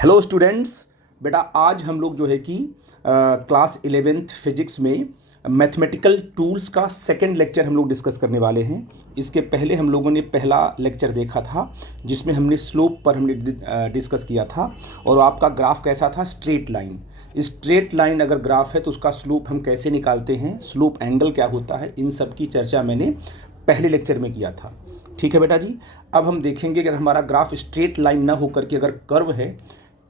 Hello students. बेटा आज हम लोग जो है कि क्लास 11th फिजिक्स में मैथमेटिकल टूल्स का सेकंड लेक्चर हम लोग डिस्कस करने वाले हैं। इसके पहले हम लोगों ने पहला लेक्चर देखा था जिसमें हमने स्लोप पर हमने डिस्कस किया था और आपका ग्राफ कैसा था, स्ट्रेट लाइन। स्ट्रेट लाइन अगर ग्राफ है तो उसका स्लोप हम कैसे निकालते हैं, स्लोप एंगल क्या होता है, इन सब की चर्चा मैंने पहले लेक्चर में किया था। ठीक है बेटा जी। अब हम देखेंगे कि अगर हमारा ग्राफ स्ट्रेट लाइन ना होकर के अगर कर्व है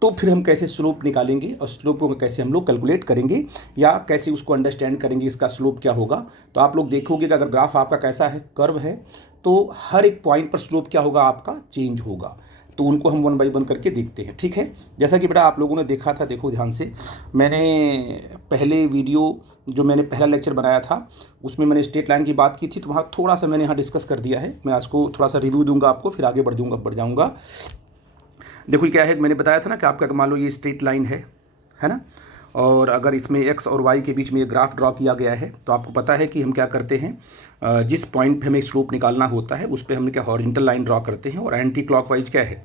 तो फिर हम कैसे स्लोप निकालेंगे और स्लोप को कैसे हम लोग कैलकुलेट करेंगे या कैसे उसको अंडरस्टैंड करेंगे, इसका स्लोप क्या होगा। तो आप लोग देखोगे कि अगर ग्राफ आपका कैसा है, कर्व है, तो हर एक पॉइंट पर स्लोप क्या होगा, आपका चेंज होगा। तो उनको हम वन बाई वन करके देखते हैं। ठीक है, जैसा कि बेटा आप लोगों ने देखा था, देखो ध्यान से, मैंने पहले वीडियो जो मैंने पहला लेक्चर बनाया था उसमें मैंने स्ट्रेट लाइन की बात की थी, तो वहाँ थोड़ा सा मैंने यहाँ डिस्कस कर दिया है। मैं इसको थोड़ा सा रिव्यू दूंगा आपको, फिर आगे बढ़ जाऊँगा। देखो ये क्या है, मैंने बताया था ना कि आपका मान लो ये स्ट्रेट लाइन है ना, और अगर इसमें एक्स और वाई के बीच में ये ग्राफ ड्रॉ किया गया है तो आपको पता है कि हम क्या करते हैं, जिस पॉइंट पे हमें स्लोप निकालना होता है उस पर हम क्या हॉरिजॉन्टल लाइन ड्रॉ करते हैं और एंटी क्लॉकवाइज क्या है,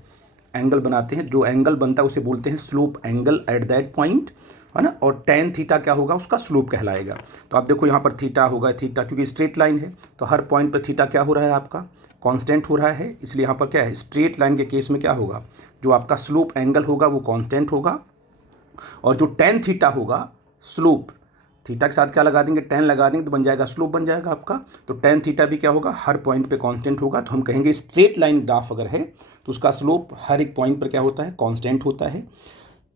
एंगल बनाते हैं। जो एंगल बनता है उसे बोलते हैं slope angle at that point, है ना। और टेन थीटा क्या होगा, उसका स्लोप कहलाएगा। तो आप देखो यहाँ पर थीटा होगा, थीटा क्योंकि स्ट्रेट लाइन है तो हर पॉइंट पर थीटा क्या हो रहा है, आपका कांस्टेंट हो रहा है। इसलिए यहाँ पर क्या है, स्ट्रेट लाइन के केस में क्या होगा, जो आपका स्लोप एंगल होगा वो कांस्टेंट होगा और जो टेन थीटा होगा, स्लोप थीटा के साथ क्या लगा देंगे, टेन लगा देंगे तो बन जाएगा स्लोप बन जाएगा आपका। तो टेन थीटा भी क्या होगा, हर पॉइंट पे कांस्टेंट होगा। तो हम कहेंगे स्ट्रेट लाइन ग्राफ अगर है तो उसका स्लोप हर एक पॉइंट पर क्या होता है, कांस्टेंट होता है।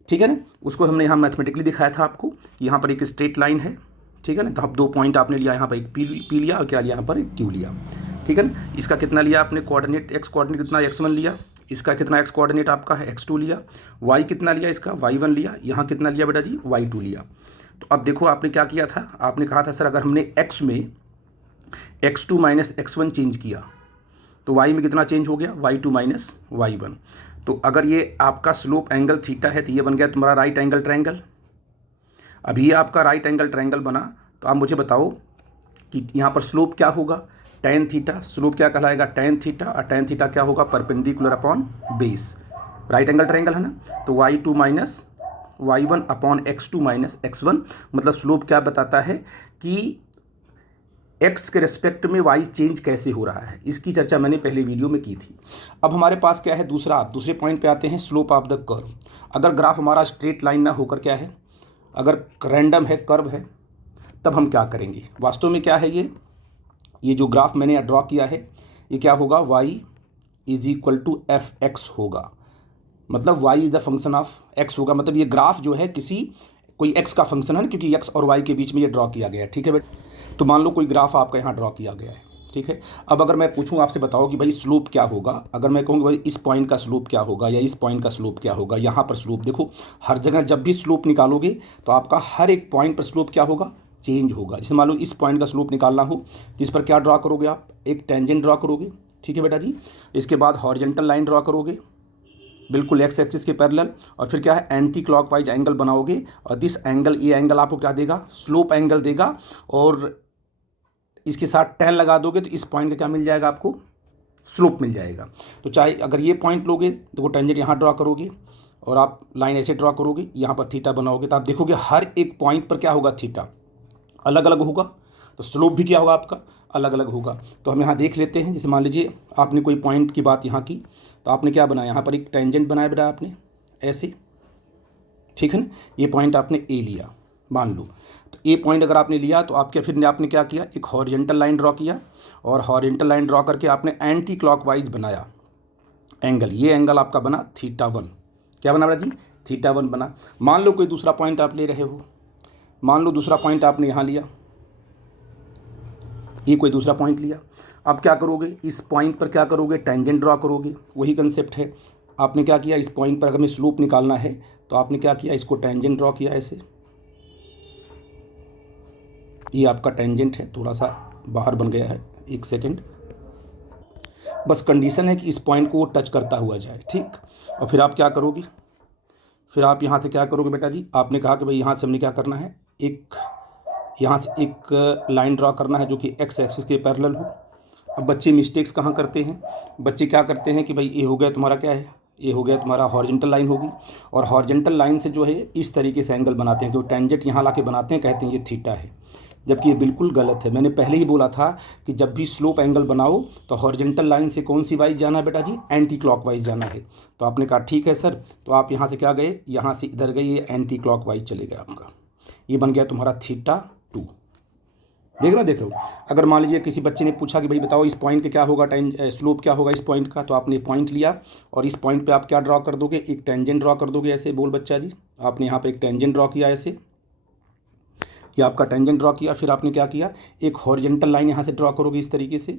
ठीक है ना। उसको हमने यहाँ मैथमेटिकली दिखाया था आपको। यहाँ पर एक स्ट्रेट लाइन है, ठीक है ना। तो आप दो पॉइंट आपने लिया, यहाँ पर एक पी लिया और क्या लिया, यहाँ पर एक क्यू लिया। ठीक है ना। इसका कितना लिया आपने कोऑर्डिनेट, एक्स कोऑर्डिनेट कितना x1 लिया, इसका कितना एक्स कोऑर्डिनेट आपका है x2 लिया, y कितना लिया इसका y1 लिया, यहाँ कितना लिया बेटा जी y2 लिया। तो अब देखो आपने क्या किया था, आपने कहा था सर अगर हमने x में x2 माइनस x1 चेंज किया तो y में कितना चेंज हो गया, y2 माइनस y1। तो अगर ये आपका स्लोप एंगल थीटा है तो ये बन गया तुम्हारा राइट एंगल ट्रायंगल। अब ये आपका राइट एंगल ट्रायंगल बना तो आप मुझे बताओ कि यहाँ पर स्लोप क्या होगा, टेन थीटा। स्लोप क्या कहलाएगा, टेन थीटा, और टेन थीटा क्या होगा, perpendicular upon base. Right angle triangle है ना, तो y2 minus y1 upon x2 minus x1। मतलब स्लोप क्या बताता है कि x के रिस्पेक्ट में y चेंज कैसे हो रहा है, इसकी चर्चा मैंने पहले वीडियो में की थी। अब हमारे पास क्या है, दूसरे पॉइंट पे आते हैं, स्लोप ऑफ द कर्व। अगर ग्राफ हमारा स्ट्रेट लाइन ना होकर क्या है, अगर रैंडम है, कर्व है, तब हम क्या करेंगे। वास्तव में क्या है, ये जो ग्राफ मैंने ड्रॉ किया है ये क्या होगा, y is equal to F X होगा। मतलब y is the function of x होगा। मतलब ये ग्राफ जो है कोई x का फंक्शन है ना, क्योंकि x और y के बीच में ये ड्रॉ किया गया है। ठीक है बेटा। तो मान लो कोई ग्राफ आपका यहाँ ड्रॉ किया गया है, ठीक है। अब अगर मैं पूछूं आपसे, बताओ कि भाई स्लोप क्या होगा, अगर मैं कहूँगा भाई इस पॉइंट का स्लोप क्या होगा या इस पॉइंट का स्लोप क्या होगा, यहाँ पर स्लोप देखो, हर जगह जब भी स्लोप निकालोगे तो आपका हर एक पॉइंट पर स्लोप क्या होगा, चेंज होगा। जैसे मान लो इस पॉइंट का स्लोप निकालना हो तो इस पर क्या ड्रॉ करोगे आप, एक टेंजेंट ड्रॉ करोगे। ठीक है बेटा जी। इसके बाद हॉरिजॉन्टल लाइन ड्रॉ करोगे बिल्कुल एक्स एक्सिस के पैरेलल, और फिर क्या है, एंटी क्लॉकवाइज एंगल बनाओगे और दिस एंगल, ये एंगल आपको क्या देगा, स्लोप एंगल देगा। और इसके साथ टेन लगा दोगे तो इस पॉइंट का क्या मिल जाएगा, आपको स्लोप मिल जाएगा। तो चाहे अगर ये पॉइंट लोगे तो वो टेंजेंट यहाँ ड्रॉ करोगे और आप लाइन ऐसे ड्रॉ करोगे, यहाँ पर थीटा बनाओगे, तो आप देखोगे हर एक पॉइंट पर क्या होगा, थीटा अलग अलग होगा। तो स्लोप भी क्या होगा आपका, अलग अलग होगा। तो हम यहाँ देख लेते हैं। जैसे मान लीजिए आपने कोई पॉइंट की बात यहाँ की, तो आपने क्या बनाया, यहाँ पर एक टेंजेंट बनाया बेटा आपने ऐसे, ठीक है ना। ये पॉइंट आपने ए लिया मान लो, तो ए पॉइंट अगर आपने लिया तो आपके फिर आपने क्या किया, एक हॉरिजॉन्टल लाइन ड्रॉ किया और हॉरिजॉन्टल लाइन ड्रॉ करके आपने एंटी क्लॉकवाइज बनाया एंगल। ये एंगल आपका बना θ1। क्या बना बेटा जी, θ1 बना। मान लो कोई दूसरा पॉइंट आप ले रहे हो, मान लो दूसरा पॉइंट आपने यहाँ लिया, ये कोई दूसरा पॉइंट लिया। अब क्या करोगे, इस पॉइंट पर क्या करोगे, टेंजेंट ड्रॉ करोगे। वही कंसेप्ट है, आपने क्या किया, इस पॉइंट पर अगर हमें स्लोप निकालना है तो आपने क्या किया, इसको टेंजेंट ड्रॉ किया ऐसे। ये आपका टेंजेंट है, थोड़ा सा बाहर बन गया है, एक सेकेंड। बस कंडीशन है कि इस पॉइंट को वो टच करता हुआ जाए, ठीक। और फिर आप क्या करोगे, फिर आप यहाँ से क्या करोगे बेटा जी, आपने कहा कि भाई यहाँ से हमने क्या करना है, यहाँ से एक लाइन ड्रॉ करना है जो कि एक्स एक्सिस के पैरेलल हो। अब बच्चे मिस्टेक्स कहाँ करते हैं, बच्चे क्या करते हैं कि भाई ये हो गया तुम्हारा क्या है, ये हो गया तुम्हारा हॉरिजेंटल लाइन होगी, और हॉरिजेंटल लाइन से जो है इस तरीके से एंगल बनाते हैं, जो टेंजेंट यहाँ ला के बनाते हैं, कहते हैं ये थीटा है, जबकि ये बिल्कुल गलत है। मैंने पहले ही बोला था कि जब भी स्लोप एंगल बनाओ तो हॉरिजेंटल लाइन से कौन सी वाइज जाना है बेटा जी, एंटी क्लॉकवाइज जाना है। तो आपने कहा ठीक है सर, तो आप यहाँ से क्या गए, यहाँ से इधर गए, ये एंटी क्लॉकवाइज चले गए आपका, ये बन गया तुम्हारा θ2। देख रहे हो। अगर मान लीजिए किसी बच्चे ने पूछा कि भाई बताओ इस पॉइंट के क्या होगा, स्लोप क्या होगा इस पॉइंट का, तो आपने पॉइंट लिया और इस पॉइंट पे आप क्या ड्रॉ कर दोगे, एक टेंजेंट ड्रॉ कर दोगे। ऐसे बोल बच्चा जी, आपने यहाँ पे एक टेंजेंट ड्रॉ किया ऐसे, ये आपका टेंजेंट ड्रॉ किया, फिर आपने क्या किया, एक हॉरिजेंटल लाइन यहाँ से ड्रॉ करोगे, इस तरीके से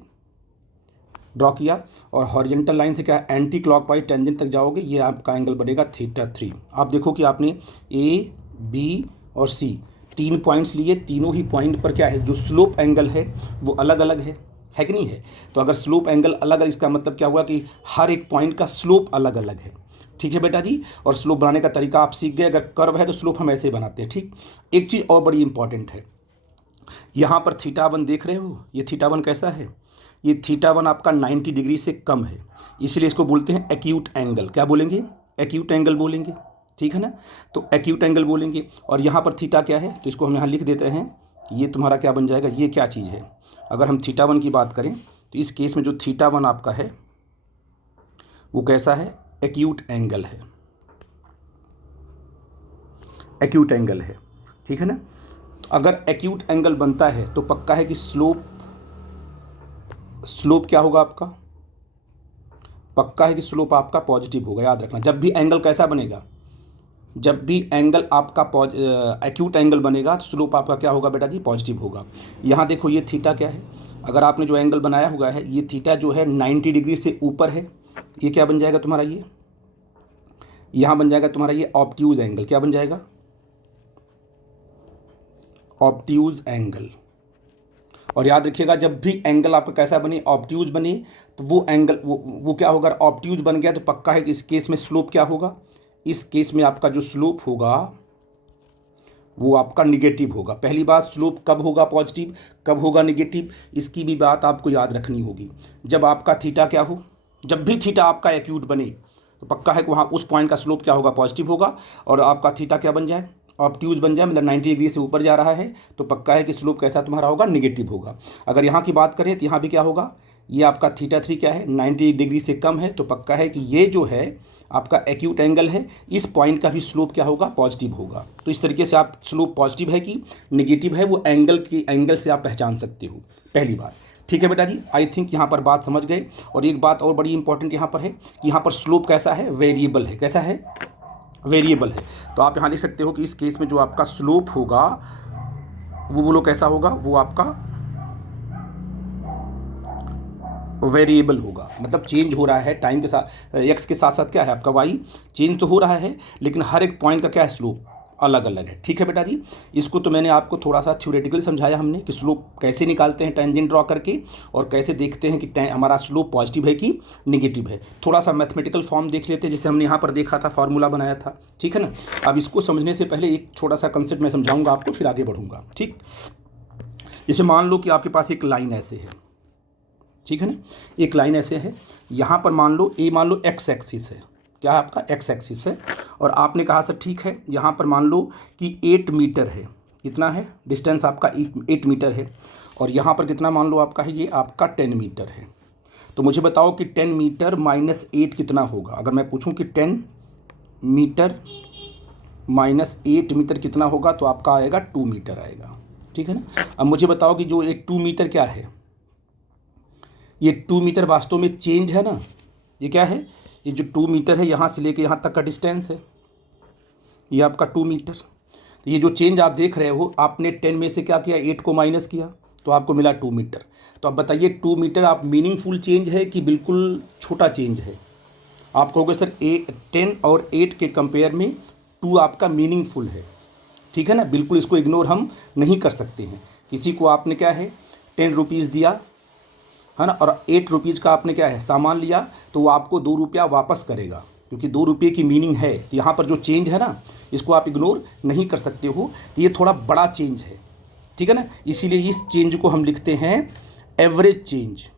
ड्रॉ किया, और हॉरिजेंटल लाइन से क्या एंटी क्लॉकवाइज टेंजेंट तक जाओगे, ये आपका एंगल बनेगा θ3। आप देखो कि आपने ए, बी और सी 3 पॉइंट्स लिए, तीनों ही पॉइंट पर क्या है, जो स्लोप एंगल है वो अलग अलग है कि नहीं है। तो अगर स्लोप एंगल अलग, इसका मतलब क्या हुआ कि हर एक पॉइंट का स्लोप अलग अलग है। ठीक है बेटा जी, और स्लोप बनाने का तरीका आप सीख गए। अगर कर्व है तो स्लोप हम ऐसे बनाते हैं। ठीक, एक चीज़ और बड़ी इंपॉर्टेंट है, यहाँ पर θ1 देख रहे हो, ये θ1 कैसा है, ये θ1 आपका 90 डिग्री से कम है, इसलिए इसको बोलते हैं एक्यूट एंगल। क्या बोलेंगे, एक्यूट एंगल बोलेंगे, ठीक है ना। तो एक्यूट एंगल बोलेंगे, और यहाँ पर थीटा क्या है, तो इसको हम यहाँ लिख देते हैं, ये तुम्हारा क्या बन जाएगा, ये क्या चीज़ है। अगर हम θ1 की बात करें तो इस केस में जो θ1 आपका है वो कैसा है, एक्यूट एंगल है, एक्यूट एंगल है, ठीक है ना। तो अगर एक्यूट एंगल बनता है तो पक्का है कि स्लोप क्या होगा आपका, पक्का है कि स्लोप आपका पॉजिटिव होगा। याद रखना, जब भी एंगल कैसा बनेगा, जब भी एंगल आपका एक्यूट एंगल बनेगा तो स्लोप आपका क्या होगा बेटा जी, पॉजिटिव होगा। यहाँ देखो ये थीटा क्या है, अगर आपने जो एंगल बनाया हुआ है, ये थीटा जो है 90 डिग्री से ऊपर है, ये क्या बन जाएगा तुम्हारा, ये यहाँ बन जाएगा तुम्हारा ये ऑब्ट्यूज एंगल। क्या बन जाएगा, ऑब्ट्यूज एंगल। और याद रखिएगा, जब भी एंगल आपका कैसा बने, ऑब्ट्यूज बने, तो वो एंगल वो क्या होगा, ऑब्ट्यूज बन गया तो पक्का है कि इस केस में स्लोप क्या होगा, इस केस में आपका जो स्लोप होगा वो आपका निगेटिव होगा। पहली बात, स्लोप कब होगा पॉजिटिव, कब होगा निगेटिव, इसकी भी बात आपको याद रखनी होगी। जब आपका थीटा क्या हो, जब भी थीटा आपका एक्यूट बने तो पक्का है कि वहाँ उस पॉइंट का स्लोप क्या होगा, पॉजिटिव होगा, और आपका थीटा क्या बन जाए, ऑब्ट्यूज बन जाए, मतलब 90 डिग्री से ऊपर जा रहा है, तो पक्का है कि स्लोप कैसा तुम्हारा होगा, निगेटिव होगा। अगर यहाँ की बात करें तो यहाँ भी क्या होगा, ये आपका θ3 क्या है, 90 डिग्री से कम है, तो पक्का है कि ये जो है आपका एक्यूट एंगल है, इस पॉइंट का भी स्लोप क्या होगा, पॉजिटिव होगा। तो इस तरीके से आप स्लोप पॉजिटिव है कि निगेटिव है, वो एंगल से आप पहचान सकते हो, पहली बात। ठीक है बेटा जी, आई थिंक यहाँ पर बात समझ गए। और एक बात और बड़ी इंपॉर्टेंट यहाँ पर है कि यहाँ पर स्लोप कैसा है, वेरिएबल है। कैसा है, वेरिएबल है। तो आप यहाँ लिख सकते हो कि इस केस में जो आपका स्लोप होगा वो बोलो कैसा होगा, वो आपका वेरिएबल होगा, मतलब चेंज हो रहा है टाइम के साथ, एक्स के साथ साथ क्या है आपका वाई चेंज तो हो रहा है, लेकिन हर एक पॉइंट का क्या है, स्लोप अलग अलग है। ठीक है बेटा जी, इसको तो मैंने आपको थोड़ा सा थ्योरेटिकली समझाया हमने कि स्लोप कैसे निकालते हैं टेंजेंट ड्रॉ करके, और कैसे देखते हैं कि हमारा स्लोप पॉजिटिव है कि निगेटिव है। थोड़ा सा मैथमेटिकल फॉर्म देख लेते हैं, जिसे हमने यहाँ पर देखा था, फार्मूला बनाया था। ठीक है ना। अब इसको समझने से पहले एक छोटा सा कंसेप्ट मैं समझाऊंगा आपको, फिर आगे बढ़ूंगा। ठीक, जैसे मान लो कि आपके पास एक लाइन ऐसे है, ठीक है ना, एक लाइन ऐसे है, यहाँ पर मान लो ए, मान लो एक्स एक्सिस है, क्या है आपका एक्स एक्सिस है, और आपने कहा सर ठीक है, यहाँ पर मान लो कि 8 मीटर है, कितना है डिस्टेंस आपका 8 मीटर है, और यहाँ पर कितना मान लो आपका है, ये आपका 10 मीटर है। तो मुझे बताओ कि 10 मीटर माइनस 8 कितना होगा। अगर मैं पूछूं कि 10 मीटर माइनस 8 मीटर कितना होगा, तो आपका आएगा 2 मीटर आएगा। ठीक है ना। अब मुझे बताओ कि जो एक 2 मीटर क्या है, ये 2 मीटर वास्तव में चेंज है ना, ये क्या है, ये जो 2 मीटर है यहाँ से लेके यहाँ तक का डिस्टेंस है, ये आपका 2 मीटर। तो ये जो चेंज आप देख रहे हो, आपने 10 में से क्या किया, 8 को माइनस किया, तो आपको मिला 2 मीटर। तो अब बताइए 2 मीटर आप मीनिंगफुल चेंज है कि बिल्कुल छोटा चेंज है। आप कहोगे सर 10 और 8 के कंपेयर में 2 आपका मीनिंगफुल है। ठीक है ना, बिल्कुल इसको इग्नोर हम नहीं कर सकते हैं। किसी को आपने क्या है 10 रुपीज़ दिया है ना, और 8 रुपीज़ का आपने क्या है सामान लिया, तो वो आपको 2 रुपया वापस करेगा, क्योंकि 2 रुपये की मीनिंग है। तो यहाँ पर जो चेंज है ना, इसको आप इग्नोर नहीं कर सकते हो, तो ये थोड़ा बड़ा चेंज है। ठीक है ना, इसीलिए इस चेंज को हम लिखते हैं एवरेज चेंज।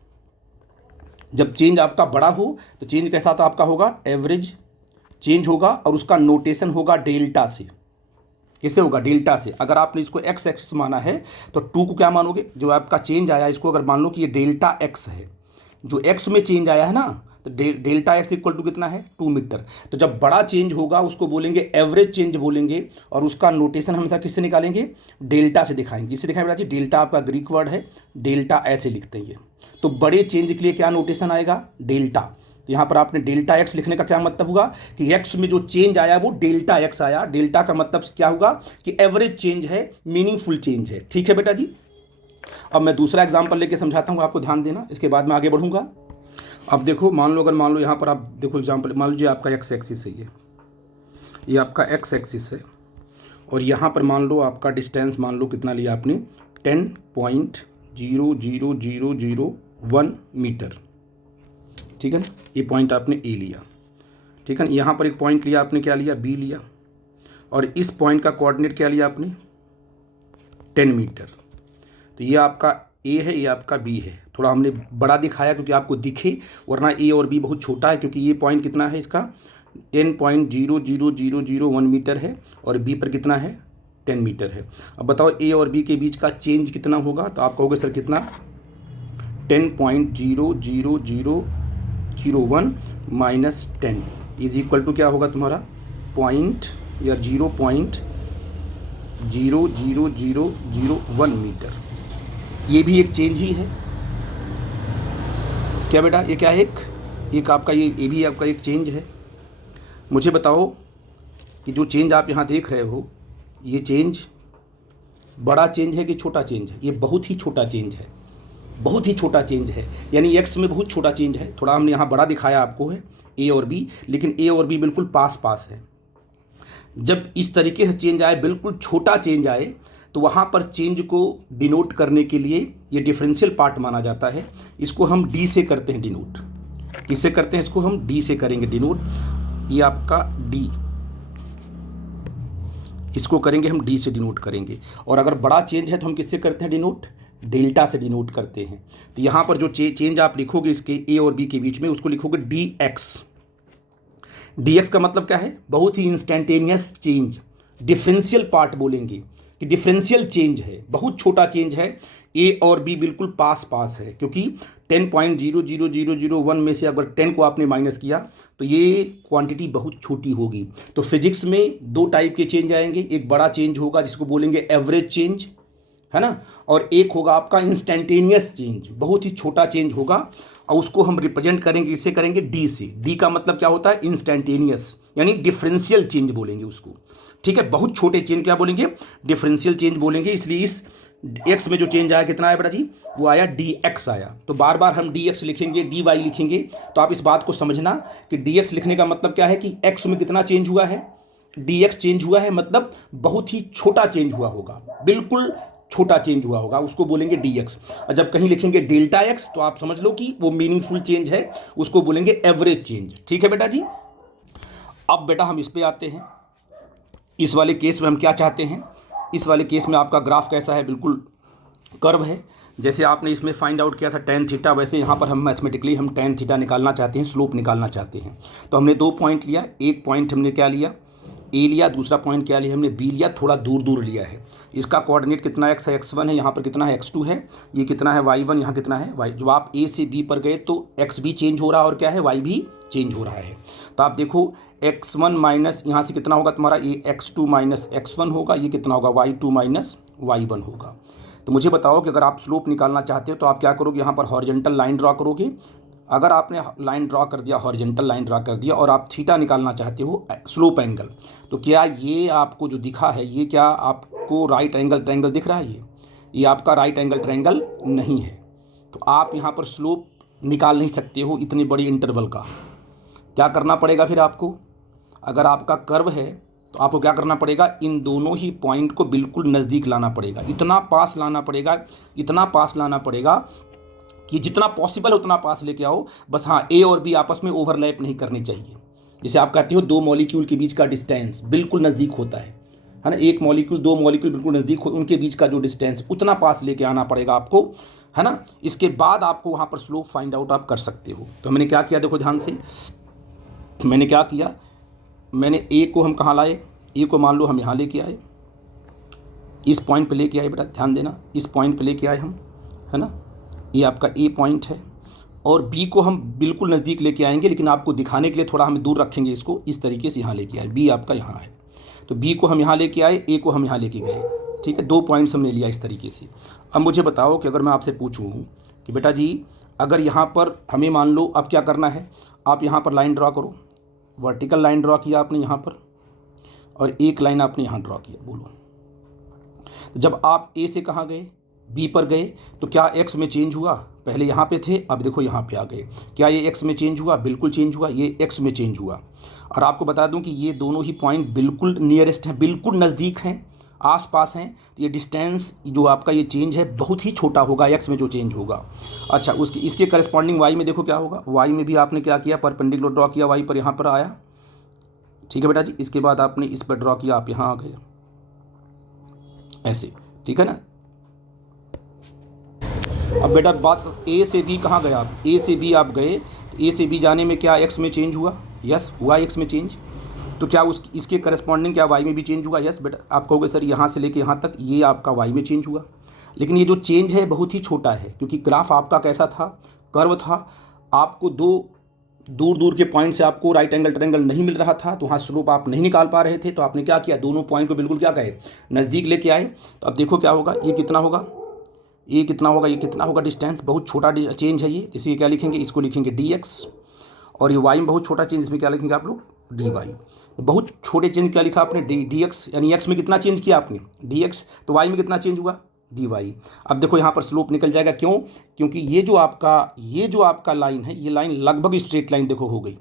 जब चेंज आपका बड़ा हो तो चेंज कैसा था आपका होगा, एवरेज चेंज होगा और उसका नोटेशन होगा डेल्टा से। किससे होगा, डेल्टा से। अगर आपने इसको एक्स एक्सिस माना है तो टू को क्या मानोगे, जो आपका चेंज आया इसको अगर मान लो कि ये डेल्टा एक्स है, जो एक्स में चेंज आया है ना, तो डेल्टा एक्स इक्वल टू कितना है, 2 मीटर। तो जब बड़ा चेंज होगा उसको बोलेंगे एवरेज चेंज बोलेंगे, और उसका नोटेशन हमेशा किससे निकालेंगे, डेल्टा से दिखाएंगे। इससे दिखाएंगे बेटा जी, डेल्टा आपका ग्रीक वर्ड है, डेल्टा ऐसे लिखते हैं ये। तो बड़े चेंज के लिए क्या नोटेशन आएगा, डेल्टा। तो यहाँ पर आपने डेल्टा एक्स लिखने का क्या मतलब हुआ कि एक्स में जो चेंज आया वो डेल्टा एक्स आया। डेल्टा का मतलब क्या होगा कि एवरेज चेंज है, मीनिंगफुल चेंज है। ठीक है बेटा जी। अब मैं दूसरा एग्जांपल लेके समझाता हूँ, आपको ध्यान देना, इसके बाद मैं आगे बढ़ूंगा। अब देखो, मान लो, अगर मान लो यहाँ पर आप देखो एग्जांपल, मान लीजिए आपका एक्स एक्सिस है, ये आपका एक्स एक्सिस है, और यहाँ पर मान लो आपका डिस्टेंस मान लो कितना लिया आपने, 10.00001 मीटर। ठीक है ना, ये पॉइंट आपने ए लिया। ठीक है ना, यहाँ पर एक पॉइंट लिया आपने, क्या लिया, बी लिया, और इस पॉइंट का कोऑर्डिनेट क्या लिया आपने, 10 मीटर। तो ये आपका ए है, ये आपका बी है। थोड़ा हमने बड़ा दिखाया क्योंकि आपको दिखे, वरना ए और बी बहुत छोटा है, क्योंकि ये पॉइंट कितना है इसका, 10.00001 मीटर है, और बी पर कितना है, 10 मीटर है। अब बताओ ए और बी के बीच का चेंज कितना होगा, तो आप कहोगे सर कितना, 10.00001 माइनस 10 इज इक्वल टू क्या होगा तुम्हारा, पॉइंट या 0.00001 मीटर। ये भी एक चेंज ही है क्या बेटा, ये क्या है, एक आपका ये भी आपका एक चेंज है। मुझे बताओ कि जो चेंज आप यहाँ देख रहे हो, ये चेंज बड़ा चेंज है कि छोटा चेंज है, ये बहुत ही छोटा चेंज है, बहुत ही छोटा चेंज है, यानी एक्स में बहुत छोटा चेंज है। थोड़ा हमने यहाँ बड़ा दिखाया आपको है ए और बी, लेकिन ए और बी बिल्कुल पास पास है। जब इस तरीके से चेंज आए, बिल्कुल छोटा चेंज आए, तो वहाँ पर चेंज को डिनोट करने के लिए ये डिफरेंशियल पार्ट माना जाता है। इसको हम डी से करते हैं डिनोट। किससे करते हैं, इसको हम डी से करेंगे डिनोट। ये आपका डी, इसको करेंगे हम डी से डिनोट करेंगे। और अगर बड़ा चेंज है तो हम किससे करते हैं डिनोट, डेल्टा से डिनोट करते हैं। तो यहाँ पर जो चेंज आप लिखोगे इसके ए और बी के बीच में, उसको लिखोगे डी एक्स। डी एक्स का मतलब क्या है, बहुत ही इंस्टेंटेनियस चेंज, डिफरेंशियल पार्ट बोलेंगे कि डिफरेंशियल चेंज है, बहुत छोटा चेंज है। ए और बी बिल्कुल पास पास है, क्योंकि 10.00001 में से अगर 10 को आपने माइनस किया तो ये क्वांटिटी बहुत छोटी होगी। तो फिजिक्स में दो टाइप के चेंज आएंगे, एक बड़ा चेंज होगा जिसको बोलेंगे एवरेज चेंज, है ना, और एक होगा आपका इंस्टेंटेनियस चेंज, बहुत ही छोटा चेंज होगा, और उसको हम रिप्रेजेंट करेंगे, इससे करेंगे डी से। डी का मतलब क्या होता है, इंस्टेंटेनियस, यानी डिफरेंशियल चेंज बोलेंगे उसको। ठीक है, बहुत छोटे चेंज क्या बोलेंगे, डिफरेंशियल चेंज बोलेंगे। इसलिए इस एक्स में जो चेंज आया कितना आया बेटा जी, वो आया डी एक्स आया। तो बार बार हम डी एक्स लिखेंगे, डी वाई लिखेंगे। तो आप इस बात को समझना कि डी एक्स लिखने का मतलब क्या है कि एक्स में कितना चेंज हुआ है, डी एक्स चेंज हुआ है, मतलब बहुत ही छोटा चेंज हुआ होगा, बिल्कुल छोटा चेंज हुआ होगा, उसको बोलेंगे डी एक्स। और जब कहीं लिखेंगे डेल्टा एक्स तो आप समझ लो कि वो मीनिंगफुल चेंज है, उसको बोलेंगे एवरेज चेंज। ठीक है बेटा जी। अब बेटा हम इस पे आते हैं, इस वाले केस में हम क्या चाहते हैं, इस वाले केस में आपका ग्राफ कैसा है, बिल्कुल कर्व है। जैसे आपने इसमें फाइंड आउट किया था tan थीटा, वैसे यहाँ पर हम मैथमेटिकली हम tan थीटा निकालना चाहते हैं, स्लोप निकालना चाहते हैं। तो हमने दो पॉइंट लिया, एक पॉइंट हमने क्या लिया, ए लिया, दूसरा पॉइंट क्या लिया हमने, बी लिया, थोड़ा दूर दूर लिया है। इसका कोऑर्डिनेट कितना एक्स है, x1 है, यहाँ पर कितना है x2 है, ये कितना है y1, यहाँ कितना है y। जब आप ए से बी पर गए तो x भी चेंज हो रहा है और क्या है, y भी चेंज हो रहा है। तो आप देखो x1 माइनस यहाँ से कितना होगा तुम्हारा, ये x2 माइनस x1 होगा, ये कितना होगा y2 माइनस y1 होगा। तो मुझे बताओ कि अगर आप स्लोप निकालना चाहते हो तो आप क्या करोगे, यहाँ पर हॉरिजॉन्टल लाइन ड्रॉ करोगे। अगर आपने लाइन ड्रॉ कर दिया, हॉरिजॉन्टल लाइन ड्रॉ कर दिया, और आप थीटा निकालना चाहते हो, स्लोप एंगल, तो क्या ये आपको जो दिखा है, ये क्या आपको राइट एंगल ट्रायंगल दिख रहा है, ये आपका राइट एंगल ट्रायंगल नहीं है। तो आप यहाँ पर स्लोप निकाल नहीं सकते हो इतनी बड़ी इंटरवल का। क्या करना पड़ेगा फिर आपको, अगर आपका कर्व है तो आपको क्या करना पड़ेगा, इन दोनों ही पॉइंट को बिल्कुल नज़दीक लाना पड़ेगा, इतना पास लाना पड़ेगा, इतना पास लाना पड़ेगा कि जितना पॉसिबल है उतना पास लेके आओ। बस हाँ, ए और बी आपस में ओवरलैप नहीं करनी चाहिए। जैसे आप कहते हो दो मॉलिक्यूल के बीच का डिस्टेंस बिल्कुल नज़दीक होता है ना, एक मॉलिक्यूल दो मॉलिक्यूल बिल्कुल नज़दीक हो, उनके बीच का जो डिस्टेंस, उतना पास लेके आना पड़ेगा आपको। है ना। इसके बाद आपको वहाँ पर स्लोप फाइंड आउट आप कर सकते हो। तो मैंने क्या किया, देखो ध्यान से, मैंने क्या किया, मैंने ए को हम कहाँ लाए, ए को मान लो हम यहाँ लेके आए, इस पॉइंट पे लेके आए, बेटा ध्यान देना, इस पॉइंट पे लेके आए हम, है ना, ये आपका ए पॉइंट है। और बी को हम बिल्कुल नज़दीक लेके आएंगे, लेकिन आपको दिखाने के लिए थोड़ा हम दूर रखेंगे इसको, इस तरीके से यहाँ लेके आए, बी आपका यहाँ है, तो बी को हम यहाँ लेके आए, ए को हम यहाँ लेके गए, ठीक है, 2 पॉइंट्स हमने लिया इस तरीके से। अब मुझे बताओ कि अगर मैं आपसे पूछूँ कि बेटा जी अगर यहाँ पर हमें मान लो अब क्या करना है, आप यहाँ पर लाइन ड्रा करो, वर्टिकल लाइन ड्रा किया आपने यहाँ पर, और एक लाइन आपने यहाँ ड्रा किया, बोलो जब आप ए से कहाँ गए, बी पर गए, तो क्या एक्स में चेंज हुआ, पहले यहाँ पे थे अब देखो यहाँ पे आ गए, क्या ये एक्स में चेंज हुआ, बिल्कुल चेंज हुआ, ये एक्स में चेंज हुआ। और आपको बता दूं कि ये दोनों ही पॉइंट बिल्कुल नियरेस्ट हैं, बिल्कुल नज़दीक हैं, आसपास हैं, तो ये डिस्टेंस जो आपका ये चेंज है बहुत ही छोटा होगा एक्स में जो चेंज होगा। अच्छा, उसके इसके करस्पॉन्डिंग वाई में देखो क्या होगा, वाई में भी आपने क्या किया, परपेंडिकुलर ड्रॉ किया, वाई पर यहाँ पर आया, ठीक है बेटा जी। इसके बाद आपने इस पर ड्रॉ किया, आप यहाँ आ गए ऐसे, ठीक है ना। अब बेटा बात ए से बी कहाँ गए आप, ए से बी आप गए, तो ए से बी जाने में क्या एक्स में चेंज हुआ, यस हुआ एक्स में चेंज, तो क्या उस इसके करस्पॉन्डिंग क्या वाई में भी चेंज हुआ, यस बेटा। आप कहोगे सर यहाँ से लेके यहाँ तक ये आपका वाई में चेंज हुआ, लेकिन ये जो चेंज है बहुत ही छोटा है, क्योंकि ग्राफ आपका कैसा था, कर्व था, आपको दो दूर दूर के पॉइंट से आपको राइट एंगल ट्रायंगल नहीं मिल रहा था, तो वहाँ स्लोप आप नहीं निकाल पा रहे थे, तो आपने क्या किया, दोनों पॉइंट को बिल्कुल क्या कहे, नज़दीक लेके आए। तो अब देखो क्या होगा, ये कितना होगा, ये कितना होगा, ये कितना होगा, डिस्टेंस बहुत छोटा चेंज है ये, तो इसे क्या लिखेंगे, इसको लिखेंगे डी एक्स, और ये वाई में बहुत छोटा चेंज, इसमें क्या लिखेंगे आप लोग, डी वाई। बहुत छोटे चेंज क्या लिखा आपने, डी एक्स, यानी एक्स में कितना चेंज किया आपने, डी एक्स, तो वाई में कितना चेंज हुआ, डी वाई। अब देखो यहाँ पर स्लोप निकल जाएगा, क्यों, क्योंकि ये जो आपका लाइन है, ये लाइन लगभग स्ट्रेट लाइन देखो हो गई,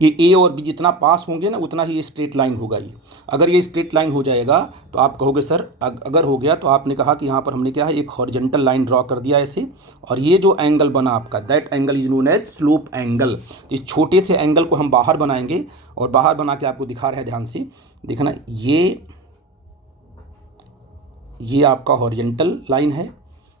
ये ए और बी जितना पास होंगे ना उतना ही ये स्ट्रेट लाइन होगा। ये अगर ये स्ट्रेट लाइन हो जाएगा तो आप कहोगे सर अगर हो गया, तो आपने कहा कि यहाँ पर हमने क्या है, एक हॉरिजॉन्टल लाइन ड्रॉ कर दिया ऐसे, और ये जो एंगल बना आपका, that angle is known as slope angle. इस छोटे से एंगल को हम बाहर बनाएंगे, और बाहर बना के आपको दिखा रहे हैं, ध्यान से देखना, ये आपका हॉरिजॉन्टल लाइन है,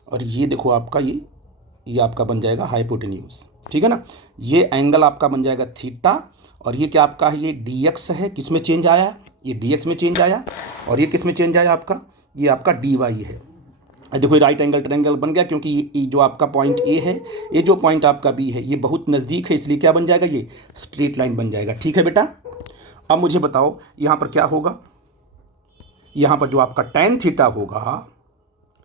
और ये देखो आपका ये आपका बन जाएगा हाइपोटेन्यूज, ठीक है ना। ये एंगल आपका बन जाएगा थीटा, और ये क्या आपका है, ये डी एक्स है, किस में चेंज आया, ये डी एक्स में चेंज आया, और ये किस में चेंज आया आपका, ये आपका डी वाई है। देखो राइट एंगल ट्रायंगल बन गया, क्योंकि ये जो आपका पॉइंट ए है, ये जो पॉइंट आपका बी है, ये बहुत नज़दीक है, इसलिए क्या बन जाएगा, ये स्ट्रेट लाइन बन जाएगा, ठीक है बेटा। अब मुझे बताओ यहाँ पर क्या होगा, यहाँ पर जो आपका tan थीटा होगा,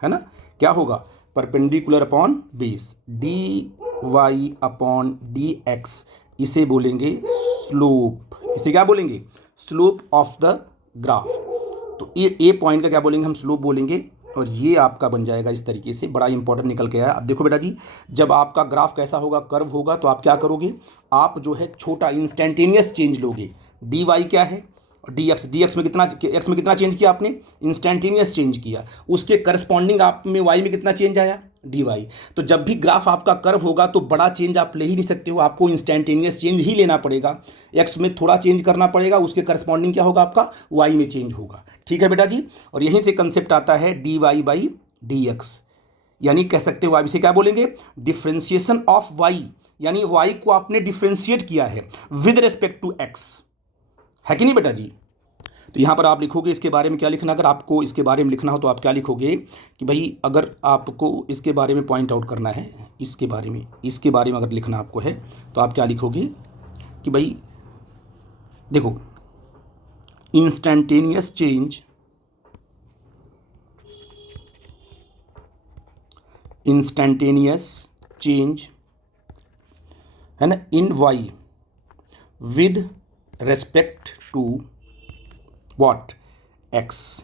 है ना, क्या होगा, perpendicular upon base, D Y upon D X, इसे बोलेंगे स्लोप, इसे क्या बोलेंगे, स्लोप ऑफ द ग्राफ। तो ये ए पॉइंट का क्या बोलेंगे हम, स्लोप बोलेंगे, और ये आपका बन जाएगा इस तरीके से, बड़ा इंपॉर्टेंट निकल के आया। अब देखो बेटा जी, जब आपका ग्राफ कैसा होगा, कर्व होगा, तो आप क्या करोगे, आप जो है छोटा इंस्टेंटेनियस चेंज लोगे, डी वाई क्या है, डी एक्स में कितना चेंज किया आपने, इंस्टेंटेनियस चेंज किया, उसके करस्पॉन्डिंग आप में वाई में कितना चेंज आया, डी वाई। तो जब भी ग्राफ आपका कर्व होगा तो बड़ा चेंज आप ले ही नहीं सकते हो, आपको इंस्टेंटेनियस चेंज ही लेना पड़ेगा, एक्स में थोड़ा चेंज करना पड़ेगा, उसके करस्पॉन्डिंग क्या होगा आपका, वाई में चेंज होगा, ठीक है बेटा जी। और यहीं से कंसेप्ट आता है D Y by D X, यानी कह सकते हो आप इसे क्या बोलेंगे, डिफ्रेंशिएशन ऑफ वाई, यानी वाई को आपने डिफ्रेंशिएट किया है विद रिस्पेक्ट टू एक्स, है कि नहीं बेटा जी। तो यहाँ पर आप लिखोगे इसके बारे में क्या लिखना, अगर आपको इसके बारे में लिखना हो तो आप क्या लिखोगे कि भाई अगर आपको इसके बारे में पॉइंट आउट करना है, इसके बारे में अगर लिखना आपको है तो आप क्या लिखोगे कि भाई देखो, इंस्टेंटेनियस चेंज है ना in y with respect to what, x.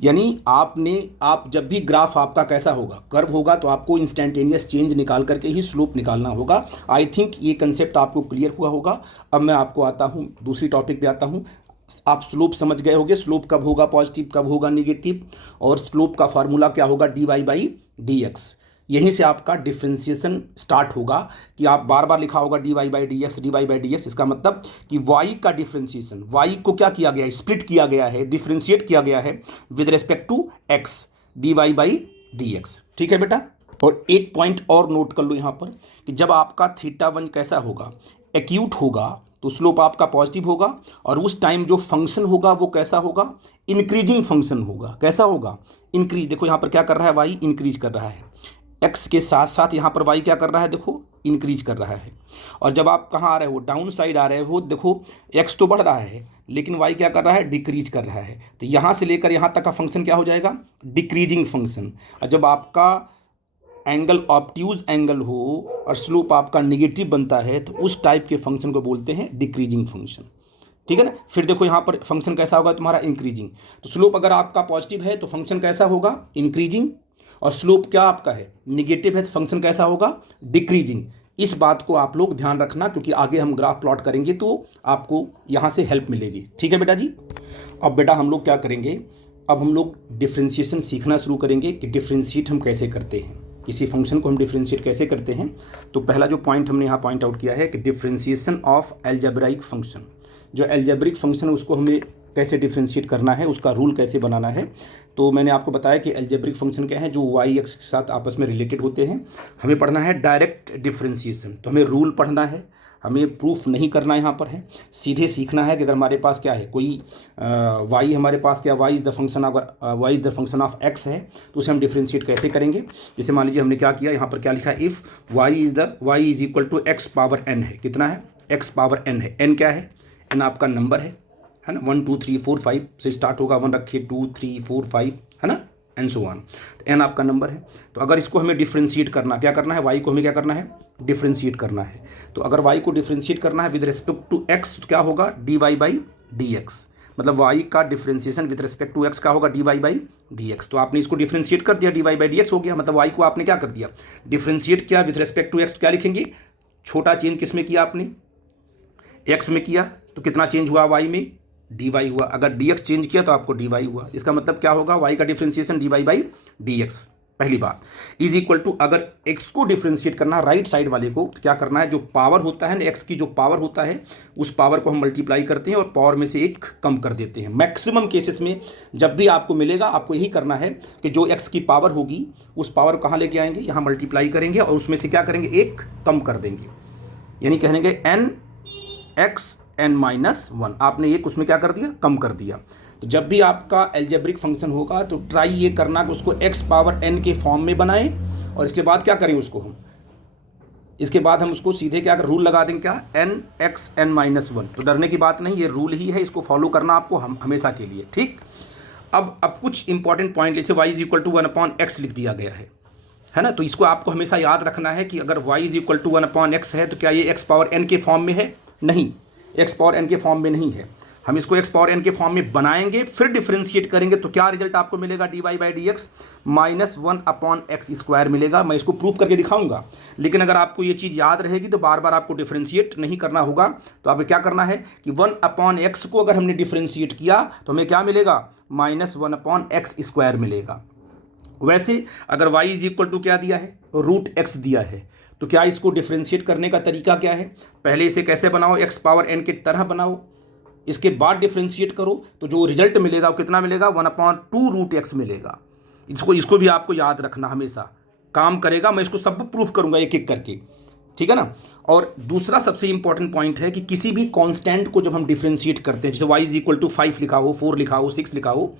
यानी आप जब भी ग्राफ आपका कैसा होगा, कर्व होगा, तो आपको इंस्टेंटेनियस चेंज निकाल करके ही स्लोप निकालना होगा। आई थिंक ये कंसेप्ट आपको क्लियर हुआ होगा। अब मैं आपको आता हूँ दूसरी टॉपिक पे आता हूँ। आप स्लोप समझ गए होंगे, स्लोप कब होगा पॉजिटिव, कब होगा नेगेटिव, और स्लोप का फार्मूला क्या होगा, D Y by D X. यहीं से आपका डिफ्रेंशिएशन स्टार्ट होगा कि आप बार बार लिखा होगा D Y by D x, d Y by D x. इसका मतलब कि वाई का डिफ्रेंशिएशन, वाई को क्या किया गया है, स्प्लिट किया गया है, डिफ्रेंशिएट किया गया है with respect to x, d Y by dx। ठीक है बेटा। और एक पॉइंट और नोट कर लो यहाँ पर कि जब आपका θ1 कैसा होगा, एक्यूट होगा, तो स्लोप आपका पॉजिटिव होगा, और उस टाइम जो फंक्शन होगा वो कैसा होगा, इंक्रीजिंग फंक्शन होगा। कैसा होगा, इंक्रीज। देखो यहाँ पर क्या कर रहा है, वाई इंक्रीज कर रहा है, एक्स के साथ साथ यहाँ पर वाई क्या कर रहा है, देखो इंक्रीज कर रहा है। और जब आप कहाँ आ रहे हो, डाउन साइड आ रहे हो, देखो एक्स तो बढ़ रहा है लेकिन वाई क्या कर रहा है, डिक्रीज कर रहा है। तो यहाँ से लेकर यहाँ तक का फंक्शन क्या हो जाएगा, डिक्रीजिंग फंक्शन। और जब आपका एंगल ऑब्ट्यूज एंगल हो और स्लोप आपका निगेटिव बनता है तो उस टाइप के फंक्शन को बोलते हैं डिक्रीजिंग फंक्शन। ठीक है ना। फिर देखो यहाँ पर फंक्शन कैसा होगा तुम्हारा, इंक्रीजिंग। तो स्लोप अगर आपका पॉजिटिव है तो फंक्शन कैसा होगा, इंक्रीजिंग, और स्लोप क्या आपका है, निगेटिव है, तो फंक्शन कैसा होगा, डिक्रीजिंग। इस बात को आप लोग ध्यान रखना क्योंकि आगे हम ग्राफ प्लॉट करेंगे तो आपको यहाँ से हेल्प मिलेगी। ठीक है बेटा जी। अब बेटा हम लोग क्या करेंगे, अब हम लोग डिफ्रेंशिएशन सीखना शुरू करेंगे कि डिफ्रेंशिएट हम कैसे करते हैं, किसी फंक्शन को हम डिफ्रेंशिएट कैसे करते हैं। तो पहला जो पॉइंट हमने यहाँ पॉइंट आउट किया है कि डिफ्रेंशिएशन ऑफ एल्जेब्राइक फंक्शन। जो एल्जेब्रिक फंक्शन है उसको हमें कैसे डिफ्रेंशिएट करना है, उसका रूल कैसे बनाना है। तो मैंने आपको बताया कि एल्जेब्रिक फंक्शन क्या है, जो वाई एक्स के साथ आपस में रिलेटेड होते हैं। हमें पढ़ना है डायरेक्ट डिफ्रेंशिएशन, तो हमें रूल पढ़ना है, हमें प्रूफ नहीं करना यहाँ पर है, सीधे सीखना है कि अगर हमारे पास क्या है, कोई वाई हमारे पास क्या, वाई इज़ द फंक्शन, अगर y is the function of x है तो उसे हम डिफ्रेंशिएट कैसे करेंगे। जैसे मान लीजिए हमने क्या किया, यहाँ पर क्या लिखा है, if y is equal to x power n है। कितना है, एक्स पावर एन है। एन क्या है, एन आपका नंबर है ना, 1 2 3 4 5 से स्टार्ट होगा, 1 रखिए, 2 3 4 5 है ना, एंड सो ऑन। तो एन आपका नंबर है। तो अगर इसको हमें डिफ्रेंशिएट करना, क्या करना है, वाई को हमें क्या करना है, डिफ्रेंशिएट करना है। तो अगर वाई को डिफ्रेंशिएट करना है विद रिस्पेक्ट टू एक्स तो क्या होगा, D Y by D x. मतलब वाई का differentiation with respect to x क्या होगा, D Y by D x. तो आपने इसको डिफ्रेंशिएट कर दिया, d Y by D x हो गया। मतलब वाई को आपने क्या कर दिया, डिफ्रेंशिएट किया विद रिस्पेक्ट टू एक्स। तो क्या लिखेंगे, छोटा चेंज किस में किया आपने, एक्स में किया, तो कितना चेंज हुआ वाई में, डी वाई हुआ। अगर डी एक्स चेंज किया तो आपको डी वाई हुआ। इसका मतलब क्या होगा, वाई का differentiation d Y by D x. पहली बात इज इक्वल टू, अगर एक्स को डिफ्रेंशिएट करना राइट साइड वाले को तो क्या करना है, जो पावर होता है ना एक्स की, जो पावर होता है उस पावर को हम मल्टीप्लाई करते हैं और पावर में से एक कम कर देते हैं। मैक्सिमम केसेस में जब भी आपको मिलेगा आपको यही करना है कि जो एक्स की पावर होगी उस पावर को कहाँ लेके आएंगे, यहाँ मल्टीप्लाई करेंगे और उसमें से क्या करेंगे, एक कम कर देंगे। यानी कहेंगे n x n minus one, आपने एक उसमें क्या कर दिया, कम कर दिया। तो जब भी आपका एल्जेब्रिक फंक्शन होगा तो ट्राई ये करना कि उसको एक्स पावर एन के फॉर्म में बनाएं और इसके बाद क्या करें उसको हम, इसके बाद हम उसको सीधे क्या रूल लगा देंगे, क्या, n x n minus one. तो डरने की बात नहीं, ये रूल ही है, इसको फॉलो करना आपको हम हमेशा के लिए। ठीक। अब कुछ इंपॉर्टेंट पॉइंट, जैसे y is equal to 1/x लिख दिया गया है ना। तो इसको आपको हमेशा याद रखना है कि अगर y is equal to 1/x है तो क्या ये x पावर n के फॉर्म में है, नहीं, x पावर n के फॉर्म में नहीं है। हम इसको x पावर n के फॉर्म में बनाएंगे, फिर डिफ्रेंशिएट करेंगे तो क्या रिजल्ट आपको मिलेगा, d Y by D x minus 1/x square मिलेगा। मैं इसको प्रूव करके दिखाऊंगा, लेकिन अगर आपको ये चीज़ याद रहेगी तो बार बार आपको डिफ्रेंशिएट नहीं करना होगा। तो आपको क्या करना है कि 1/x को अगर हमने डिफ्रेंशिएट किया तो हमें क्या मिलेगा, माइनस 1/x स्क्वायर मिलेगा। वैसे अगर y इज इक्वल टू क्या दिया है, रूट एक्स दिया है, तो क्या इसको डिफ्रेंशिएट करने का तरीका क्या है, पहले इसे कैसे बनाओ, x पावर n के तरह बनाओ, इसके बाद डिफ्रेंशिएट करो तो जो रिजल्ट मिलेगा वो कितना मिलेगा, 1/2 रूट एक्स मिलेगा। इसको भी आपको याद रखना, हमेशा काम करेगा। मैं इसको सब प्रूफ करूंगा एक एक करके, ठीक है ना। और दूसरा सबसे इंपॉर्टेंट पॉइंट है कि किसी भी कांस्टेंट को जब हम डिफ्रेंशिएट करते हैं, जैसे y इज इक्वल टू 5 लिखा हो, 4 लिखा हो, 6 लिखा हो,